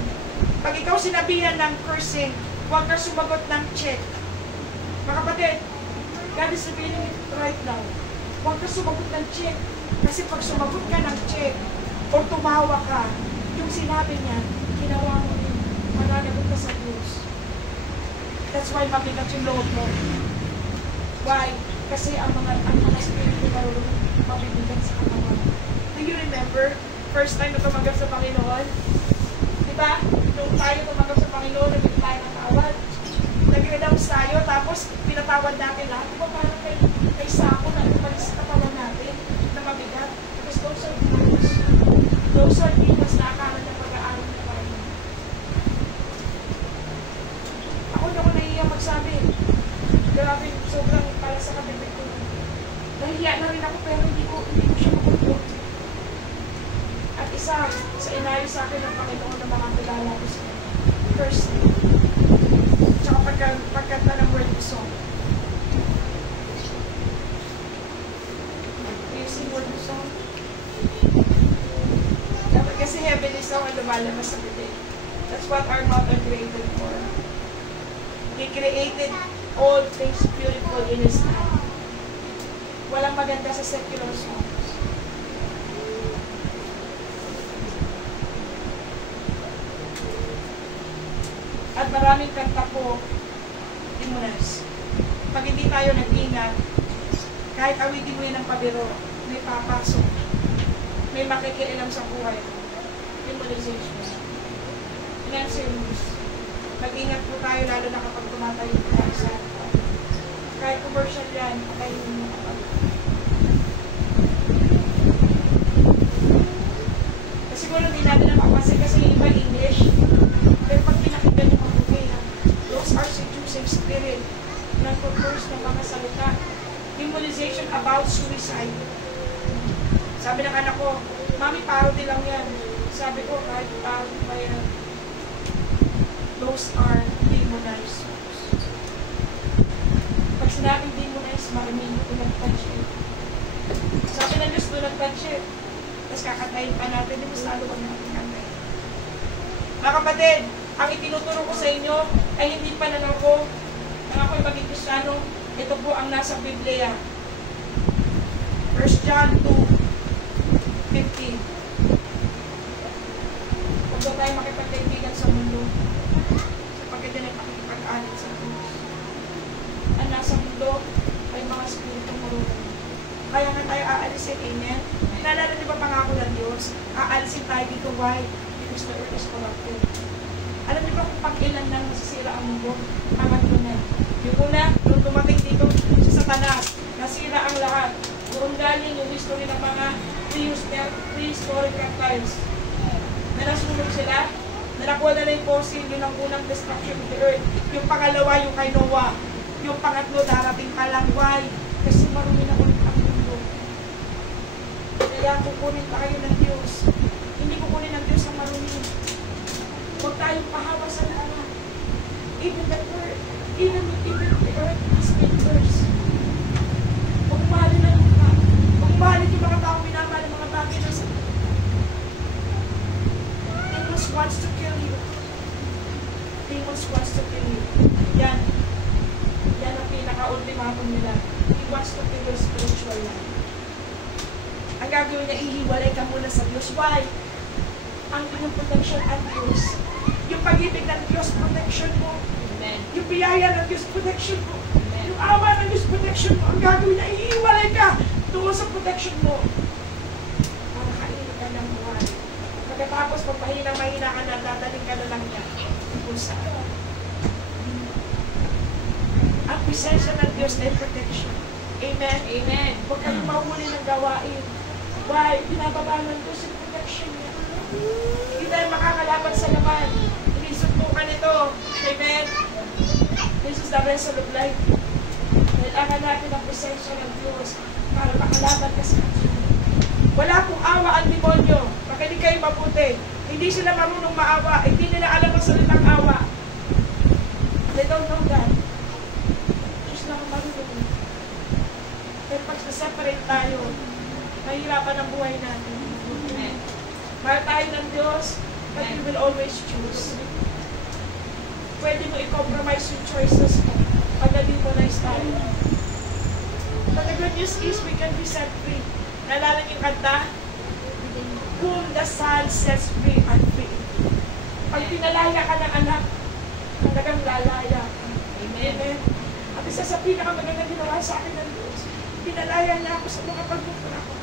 pag ikaw sinabihan ng cursing, huwag ka sumagot ng check. Mga kapatid, God is revealing it right now. Huwag ka sumagot ng check. Kasi pag sumagot ka ng check, o tumawa ka, yung sinabi niya, ginawa mo yun, mananagot ka sa Diyos. That's why mabigat yung loob mo. Why? Kasi ang mga spirito marunong mabibigat sa katawan. Do you remember, first time na tumanggap sa Panginoon? Diba? Nung tayo tumanggap sa Panginoon, naging tayo ng tawad. Nag-renounce tayo, tapos pinatawad natin lahat. Diba parang kay sako na umalis sa katawan natin na mabigat? Because those are demons. Those are demons na akala na pag-aaral na tayo. Ako na ko nahihiya magsabi. Grabe, sobrang pala sa kabibig ko. Nahihiya na rin ako pero hindi ko siya makontrol. At isa sa inayos sa akin ng Panginoon na mga kilala ko sa first tsaka pagkanta ng word to song. Do you sing word to song? Dapat kasi heavenly song ang lumalabas sa bibig. That's what our Mother created for. He created all things beautiful in His time. Walang maganda sa secular songs. At maraming kanta po, demonized. Pag hindi tayo nag-ingat, kahit awitin mo yun ng pabiro, may papasok. May makikialam sa buhay. Demonization. Ilan serious. Mag-ingat po tayo lalo na kapag tumatayo tayo sa kahit commercial yan, patayin mo kapag. Kasi siguro hindi natin napapansin kasi yung iba English. Pero pag pinakinggan yung mabuti na, those are seducing spirit ng purpose ng mga salita. Demonization about suicide. Sabi ng anak ko, Mami, parody lang yan. Sabi ko, kahit parody pa yan. Those are demonized songs. Pag sinabing demonized, maraming tunag-touch it. Sabi ng Diyos, tunag-touch it. Tapos kakatayin pa natin, di mas lalo ba natin kantayin. Mga kapatid, ang itinuturo ko sa inyo ay hindi pananako nang ako'y maging Kristiyano. Ito po ang nasa Biblia. 1 John 2:15. Huwag daw tayo makipagkaibigan sa mundo sapagkat din ay makikipag-alit sa Diyos. Ang nasa mundo ay mga spiritong marunong. Kaya nga tayo aalisin, amen? Nalala niyo ba pangako ng Diyos? Aalisin tayo dito, why? Because the earth is corrupted. Alam niyo ba kung pag-ilan nang nasisira ang mundo? Pangatlo na. Yung una, nung dumating dito sa Satanas, nasira ang lahat. Doon galing yung history ng mga prehistorical times. Na nasunod sila, na nakuha na yung fossil, yun ang unang destruction of the earth. Yung pangalawa, yung kay Noah. Yung pangatlo, darating pa lang. Why? Kasi marumi na ulit ang mundo. Kaya kukunin tayo ng Diyos. Hindi kukunin ng Diyos ang marumi. Huwag tayong pahawa sa lahat. Even the earth is made first. Huwag mahalin na lang ka. Huwag mahalin yung mga taong minamahal ng mga bagay na sa Demons wants to kill you. Demons wants to kill you. Yan. Yan ang pinaka-ultimatum nila. He wants to kill your spiritual life. Ang gagawin niya, ihiwalay ka muna sa Diyos. Why? Ang kanyang protection at Diyos. Yung pag-ibig ng Diyos, protection mo. Amen. Yung biyaya ng Diyos, protection mo. Amen. Yung awa ng Diyos, protection mo. Ang gagawin niya, iiwalay ka tungo sa protection mo. Para kainin ka ng buhay. Pagkatapos, pag mahina ka na, dadaling ka na lang niya. Kung saan. Ang presensya ng Diyos ay protection. Amen? Amen. Huwag kayong mahuli ng gawain. Why? Binababa ng Diyos yung protection niya. Hindi tayo makakalaban sa laman. Inisuntukan ito. Amen? This is the rest of life. Kailangan natin ang presensya ng Diyos para makalaban ka sa Kanya. Wala pong awa ang demonyo. Makinig kayo mabuti. Hindi sila marunong maawa. Hindi nila alam ang salitang awa. They don't know that. Diyos lang ang marunong. Pero pag separate tayo, mahirapan ang buhay natin. Mahal tayo ng Diyos, but we will always choose. Pwede mo i-compromise yung choices mo pag na-demonize tayo. But the good news is we can be set free. Nalala niyo yung kanta? Whom the Son sets free and free. Pag pinalaya ka ng anak, talagang lalaya. Amen. At isa sa pinakamagandang ginawa sa akin ng Diyos, pinalaya niya ako sa mga pagmumura ko.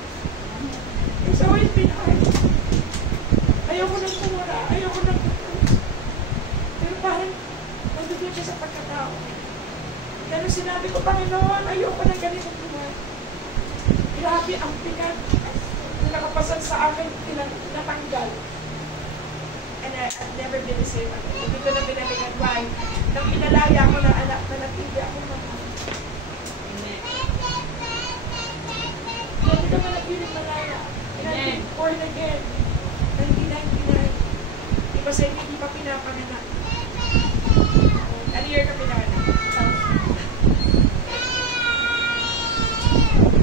It's always been hard. Ayoko nang tumura, ayoko nang tumura. Pero parang nandun siya sa pagkatao. Pero sinabi ko, Panginoon, ayoko nang ganitong tumura. Grabe ang bigat na nakapasan sa akin, natanggal. And I've never been the same again. Hindi ko na binalikan. Why? Nang pinalaya ko ng anak na natindi ako naman. Hindi ka manatiling malaya. And I've been born again. 1999. Iba sa hindi pa pinapanganak. Ano year ka pinanganak?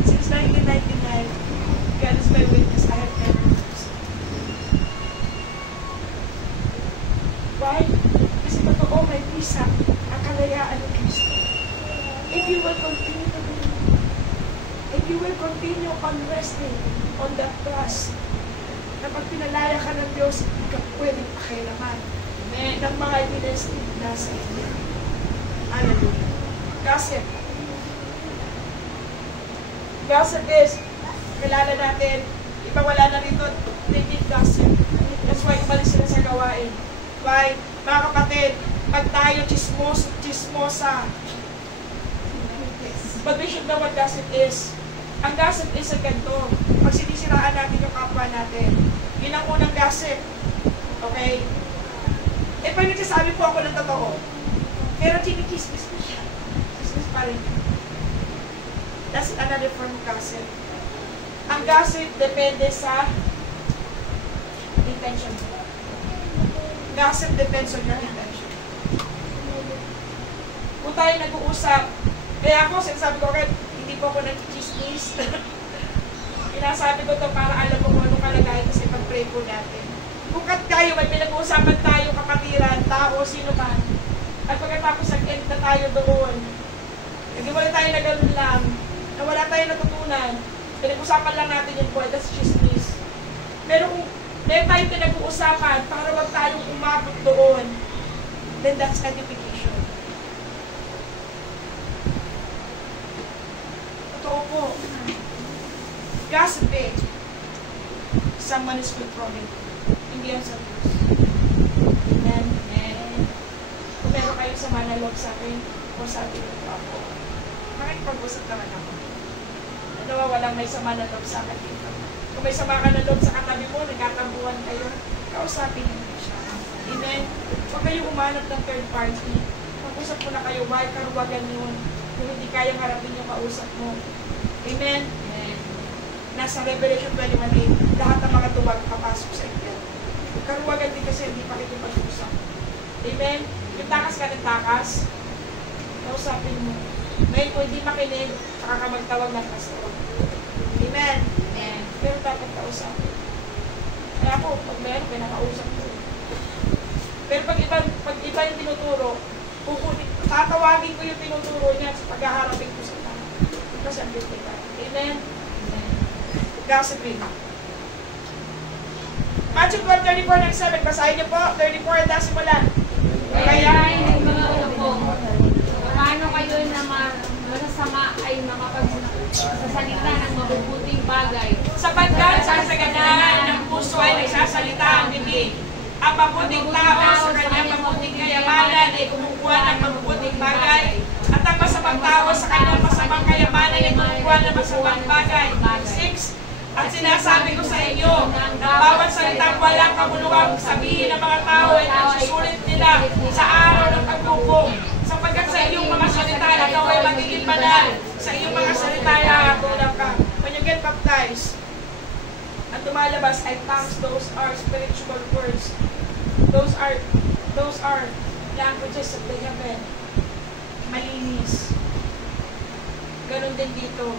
Since 1999, God is my witness. I have never lost. Why? Kasi totoo may visa ang kalayaan ng Kristo. If you will continue to believe, if you will continue on resting on that trust, na pag pinalaya ka ng Diyos, hindi ka pwedeng pakialaman ng mga evidence na sa inyo. Hallelujah. Gossip. Gossip is, kilala natin, iba wala na rito, they did gossip. That's why umalis sila sa gawain. Why? Mga kapatid, pag tayo chismosa, but we should know what gossip is. Ang gossip is ang ganito. Pag sinisiraan natin yung kapwa natin, yun ang unang gossip. Okay? Eh, pag nagsasabi po ako ng totoo, pero chinikismis ko siya. Kismis pa rin. That's another form of gossip. Ang gossip depende sa intention. Gossip depends on your intention. Kung tayo nag-uusap, kaya ako, sinasabi ko agad, hindi po ako nag-chismis. Pinasabi ko to para alam mo kung anong kalagayan kasi pag-pray po natin. Kung tayo, may pinag-uusapan tayo, kapatiran, tao, sino man, at pagkatapos nag-end na tayo doon, nag-iwala tayo na gano'n lang, na wala tayo natutunan, pinag-usapan lang natin yung boy, that's chismis. Pero kung meron tayo pinag-uusapan para wag tayong umabot doon, then that's edification. Totoo po. Gossiping. Someone is withdrawing. Hindi yan sa Diyos. Amen. Kung meron kayong sama na loob sa akin, o sabi ko ako, makikipag-usap naman ako. Walang may sama na loob sa akin dito. Kung may sama ka na loob sa katabi mo, nagkatambuhan kayo, kausapin niyo siya. Amen. Huwag kayong umanap ng third party. Mag-usap mo na kayo, why karuwagan yun? Kung hindi kayang harapin yung kausap mo. Amen. Nasa Revelation 21:8, lahat ng mga tuwag papasok sa inyo. Karuwagan din kasi hindi pakikipag-usap. Amen? Yung takas ka ng takas, kausapin mo. Ngayon kung hindi makinig, saka ka magtawag ng pastor. Amen? Pero dapat kausapin. Kaya ako, pag meron, pinakausap ko. Pero pag iba yung tinuturo, tatawagin ko yung tinuturo niya sa paghaharapin ko sa tao. Kasi ang beauty ka. Amen? Gossiping. Matthew 12:34-7. Basahin niyo po. 34 ang nasimulan. Kaya ay mga ulo ko, paano kayo na masasama ay makapagsasalita ng mabubuting bagay? Sapagkat sa saganahan ng puso ay nagsasalita ang bibig. Ang mabuting tao sa kanyang mabuting kayamanan ay kumukuha ng mabubuting bagay. At ang masamang tao sa kanyang masamang kayamanan ay kumukuha ng masamang bagay. 6. At sinasabi ko sa inyo, na bawat salitang walang kabuluhang sabihin ng mga tao ay nagsusulit nila sa araw ng paghukom. Sapagkat sa iyong mga salita, ikaw ay magiging banal. Sa iyong mga salita, ihahagulang ka. When you get baptized, ang tumalabas ay tongues, those are spiritual words. Those are languages of the heaven. Malinis. Ganon din dito.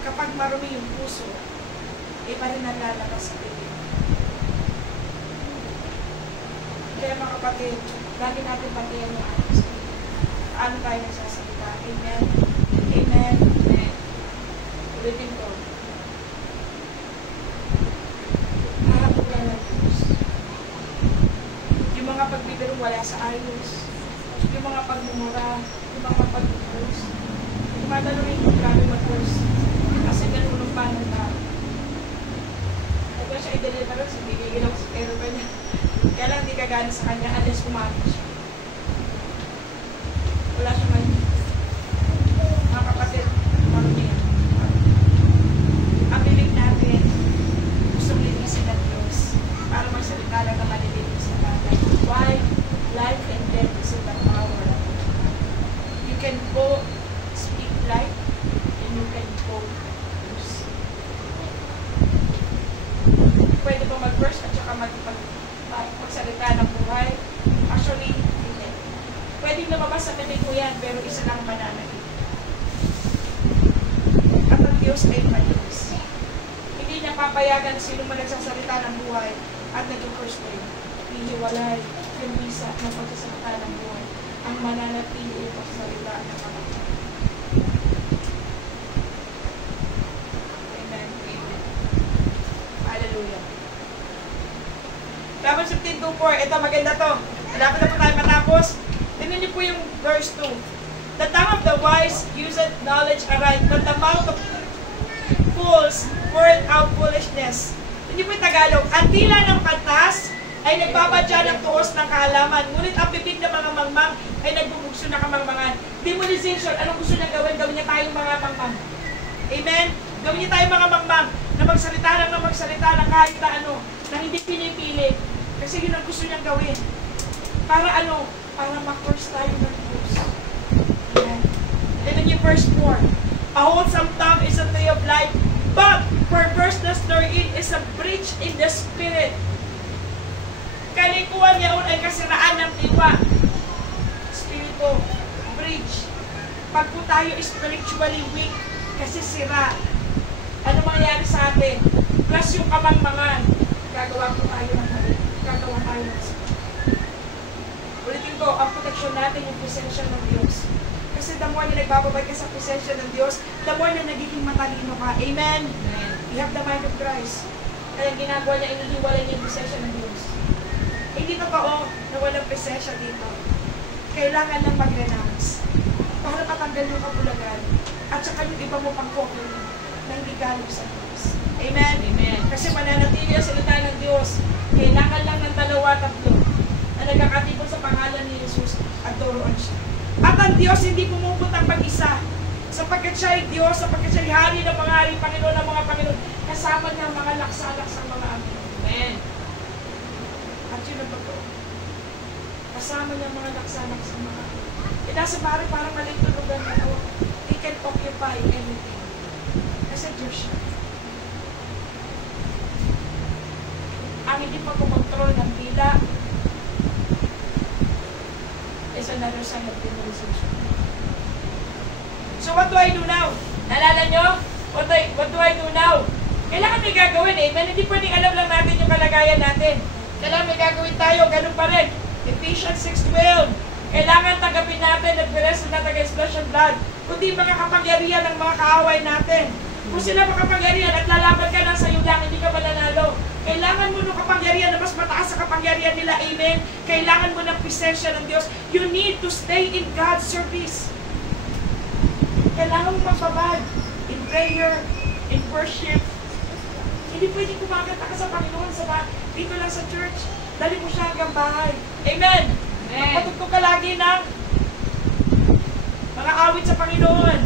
Kapag marumi yung puso, iba rin ang lalabas sa bibig. Kaya mga kapatid, lagi natin patayan yung ating spirito. Paano tayo nagsasalita? Amen. Amen. Amen. Ulitin ko. Hahabulan ng Diyos. Yung mga pagbibirong wala sa ayos, yung mga pagmumura, yung mga pagmumurs, yung mga tanongin kung grabe mag-curse. Kasi ganun pa ng tao. Huwag ba siya i-deliver, sigigigil ako sa pero ba niya. Kaya lang hindi kagana sa kanya unless kumapit siya. Wala siya man. Mga kapatid, marami yan. Ang bibig natin, gustong linisin ng Diyos para magsalita lang na malilinis sa bagay. Why? Life and death is in the power. You can both speak life and you can both lose. Pwede ba mag-verse at saka magsalita ng buhay? Actually, hindi. Pwedeng lumabas sa tinig mo yan, pero isa lang mananahid. At ang Diyos ay malinis. Hindi niya papayagan sino man nagsasalita ng buhay at nag-curse mo yun. Hihiwalay yung bisa ng pagsasalita ng buhay. Ang mananatili ito sa salita ng mga tao. Amen. Amen. Hallelujah. Dapat 15:2-4. Ito, maganda to. Malapit na po tayo matapos. Tingnan niyo po yung verse 2. The tongue of the wise useth knowledge aright, but the mouth of fools poureth out foolishness. Hindi po yung Tagalog. Ang tila ng patas ay nagbabadya ng tuos ng kaalaman, ngunit ang bibig ng mga mangmang ay nagbubugso na kamangmangan. Demonization, anong gusto niya gawin? Gawin niya tayong mga mangmang. Amen? Gawin niya tayong mga mangmang na magsalita lang kahit na ano, na hindi pinipili. Kasi yun ang gusto niyang gawin. Para ano? Para ma-curse tayo ng Diyos. Amen. And then yung verse 4. A wholesome tongue is a tree of life, but perverseness therein is a breach in the spirit. Kalikuan niya ay kasiraan ng diwa. Spirito, breach. Pag po tayo spiritually weak, kasi sira, ano mangyayari sa atin? Plus yung kamangmangan, gagawa po tayo ng mali. Gagawa tayo ng sira. Ulitin ko, ang proteksyon natin yung presensya ng Diyos. Kasi the more na nagbababay ka sa presensya ng Diyos, the more na nagiging matalino ka. Amen? Amen. We have the mind of Christ. Kaya ginagawa niya, inihiwalay niya yung presensya ng Diyos. Hindi totoo na walang presensya dito. Kailangan lang mag-renounce para patanggal yung kabulagan at saka yung iba mo pang cover na hindi galing sa Diyos. Amen? Amen. Kasi mananatili ang salita ng Diyos. Kailangan lang ng 2-3 na nagkakatipon sa pangalan ni Jesus at doroon siya. At ang Diyos hindi pumupuntang mag-isa. Sapagkat siya ay Diyos, sapagkat siya ay hari ng mga hari, Panginoon ng mga Panginoon, kasama niya ang mga laksa-laksang mga amin. Amen. At yun ang totoo. Kasama niya ang mga laksa-laksang mga amin. E nasa bari parang maliit na lugar na ito. He can occupy anything. Kasi Diyos siya. Ang hindi pagkumontrol ng dila is another sign of demonization. So what do I do now? Naalala nyo? What do I do now? Kailangan may gagawin eh. Hindi pwedeng alam lang natin yung kalagayan natin. Kailangan may gagawin tayo. Ganun pa rin. Ephesians 6:12. Kailangan tanggapin natin at beres na taga flesh and blood. Kundi mga kapangyarihan ng mga kaaway natin. Kung sila makapangyarihan at lalaban ka lang sa iyong lang, hindi ka mananalo. Kailangan mo ng kapangyarihan na mas mataas sa kapangyarihan nila. Amen? Kailangan mo ng presensya ng Diyos. You need to stay in God's service. Kailangan mo magbabad in prayer, in worship. Hindi pwedeng kumakanta ka sa Panginoon dito lang sa church. Dali mo siya hanggang bahay. Amen? Magpatugtog ka lagi ng mga awit sa Panginoon.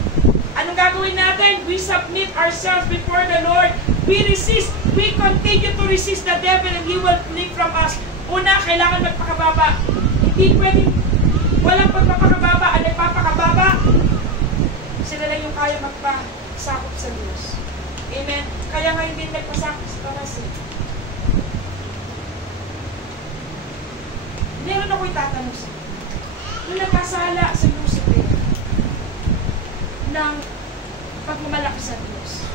Anong gagawin natin? We submit ourselves before the Lord. We resist. We continue to resist the devil and he will flee from us. Una, kailangan magpakababa. Hindi pwedeng walang pagpapakababa. Ano napapakababa, sila lang yung kaya magpasakop sa Diyos. Amen? Kaya nga hindi nagpasakop sa taras eh. Meron ako itatanong sa inyo. Nung nagkasala si Lucifer ng pagmamalaki sa Diyos,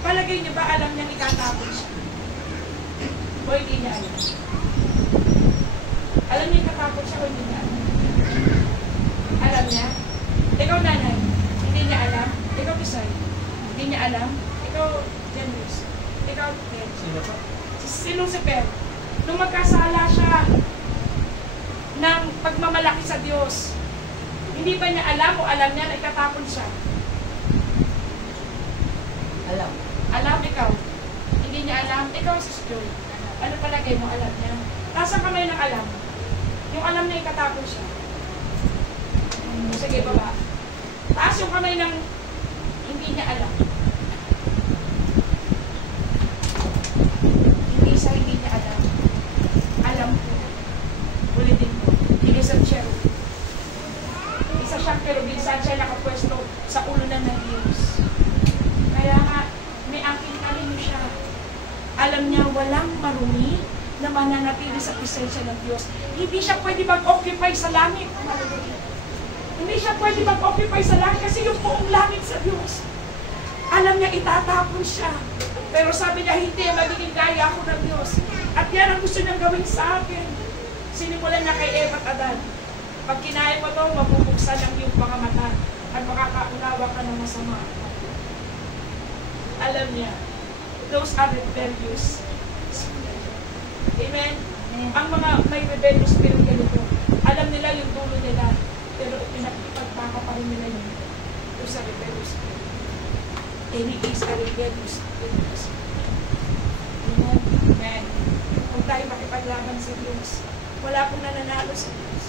palagay niyo ba alam niyang itatapon siya? O hindi niya alam? Alam niya itatapon siya o hindi niya alam? Alam niya? Ikaw nanay, hindi niya alam? Ikaw Bisay, hindi niya alam? Ikaw Janice, ikaw Ted. Sino pa? Si Lucifer, nung magkasala siya ng pagmamalaki sa Diyos, hindi ba niya alam o alam niya na itatapon siya? Alam. Alam ikaw? Hindi niya alam? Ikaw si Joy. Ano palagay mo alam niya? Taas ang kamay ng alam. Yung alam niya itatapon siya. Sige, baba. Taas yung kamay ng hindi niya alam. Hindi sa hindi niya alam. Alam ko. Ulitin ko. Hindi sa cherub. Isa siyang cherubin. Saan siya nakapwesto? Sa ulo ng Diyos. Kaya nga, may aking talino siya. Alam niya walang marumi na mananatili sa presensya ng Diyos. Hindi siya pwede mag-occupy sa langit. Hindi siya pwede mag-occupy sa langit kasi yung buong langit sa Diyos. Alam niya itatapon siya. Pero sabi niya, hindi, magiging gaya ako ng Diyos. At yan ang gusto niyang gawin sa akin. Sinimulan niya kay Eva at Adan. Pag kinain mo ito, mabubuksan ang iyong mga mata at makakaunawa ka ng masama. Alam niya, those are rebellious spirit. Amen? Ang mga may rebellious spirit ganito, alam nila yung dulo nila, pero pinagpagpaka pa rin nila yun. Those are rebellious spirit. And he is a rebellious spirit. Amen? Amen. Kung tayo makipaglaban sa Diyos, wala pong nananalo sa Diyos.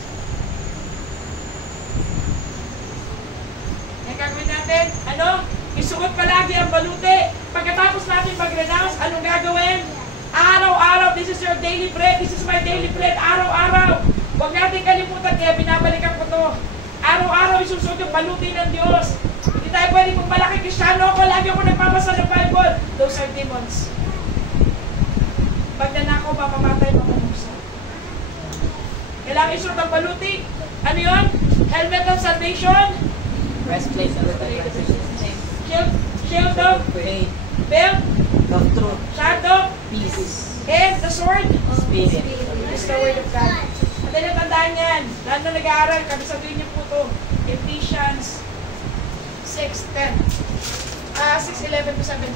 Ang gagawin natin, ano? Isuot palagi ang baluti. Pagkatapos natin mag-renounce, anong gagawin? Araw-araw, this is your daily bread. This is my daily bread. Araw-araw. Huwag natin kalimutan, kaya binabalikan ko to. Araw-araw isusuot yung baluti ng Diyos. Hindi tayo pwede kung malaki Kristyano ako, lagi ako nagpapasa ng Bible. Those are demons. Pag nanakaw, mamamatay, mamamusa. Kailangan isuot ang baluti. Ano yun? Helmet of salvation. Breastplate of righteousness. Shield of Faith. belt, Of truth. shadow, Peace. and the sword Spirit. is the word of God. At tandaan yan. Lahat na nag-aaral, kabisaduhin niyo po ito. Ephesians 6:10. 6:11 to 17.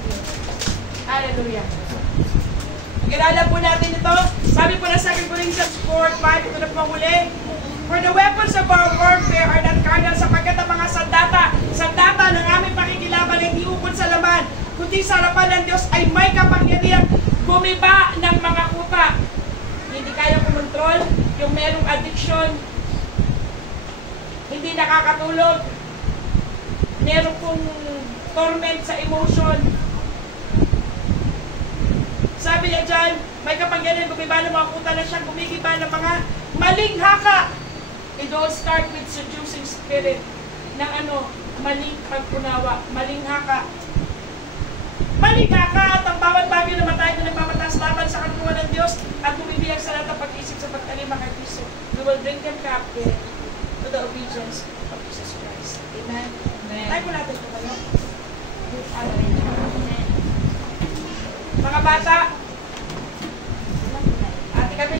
Hallelujah. Pag-aralan po natin ito. Sabi po na 2 Corinthians 4:5, ito na po huli. For the weapons of our warfare are not carnal, sapagkat ang mga sandata ng aming pakikilaban ay hindi ukol sa laman, kundi sa harapan ng Diyos ay may kapangyarihan bumiba ng mga kuta. Hindi kaya kumontrol, yung merong addiction, hindi nakakatulog, meron pong torment sa emotion. Sabi niya dyan, may kapangyarihan bumiba ng mga kuta na siyang gumigiba ng mga maling haka. It all start with seducing spirit ng maling pagpunawa, maling haka. Maling haka at ang bawat bagay na matay na nagpapataas laban sa katulungan ng Diyos at bumibiyag sa lahat ng pag-isip sa pagtalima kay Kristo. We will bring them captive to the obedience of Jesus Christ. Amen? Amen. Tayo po natin ito kayo. Mga bata,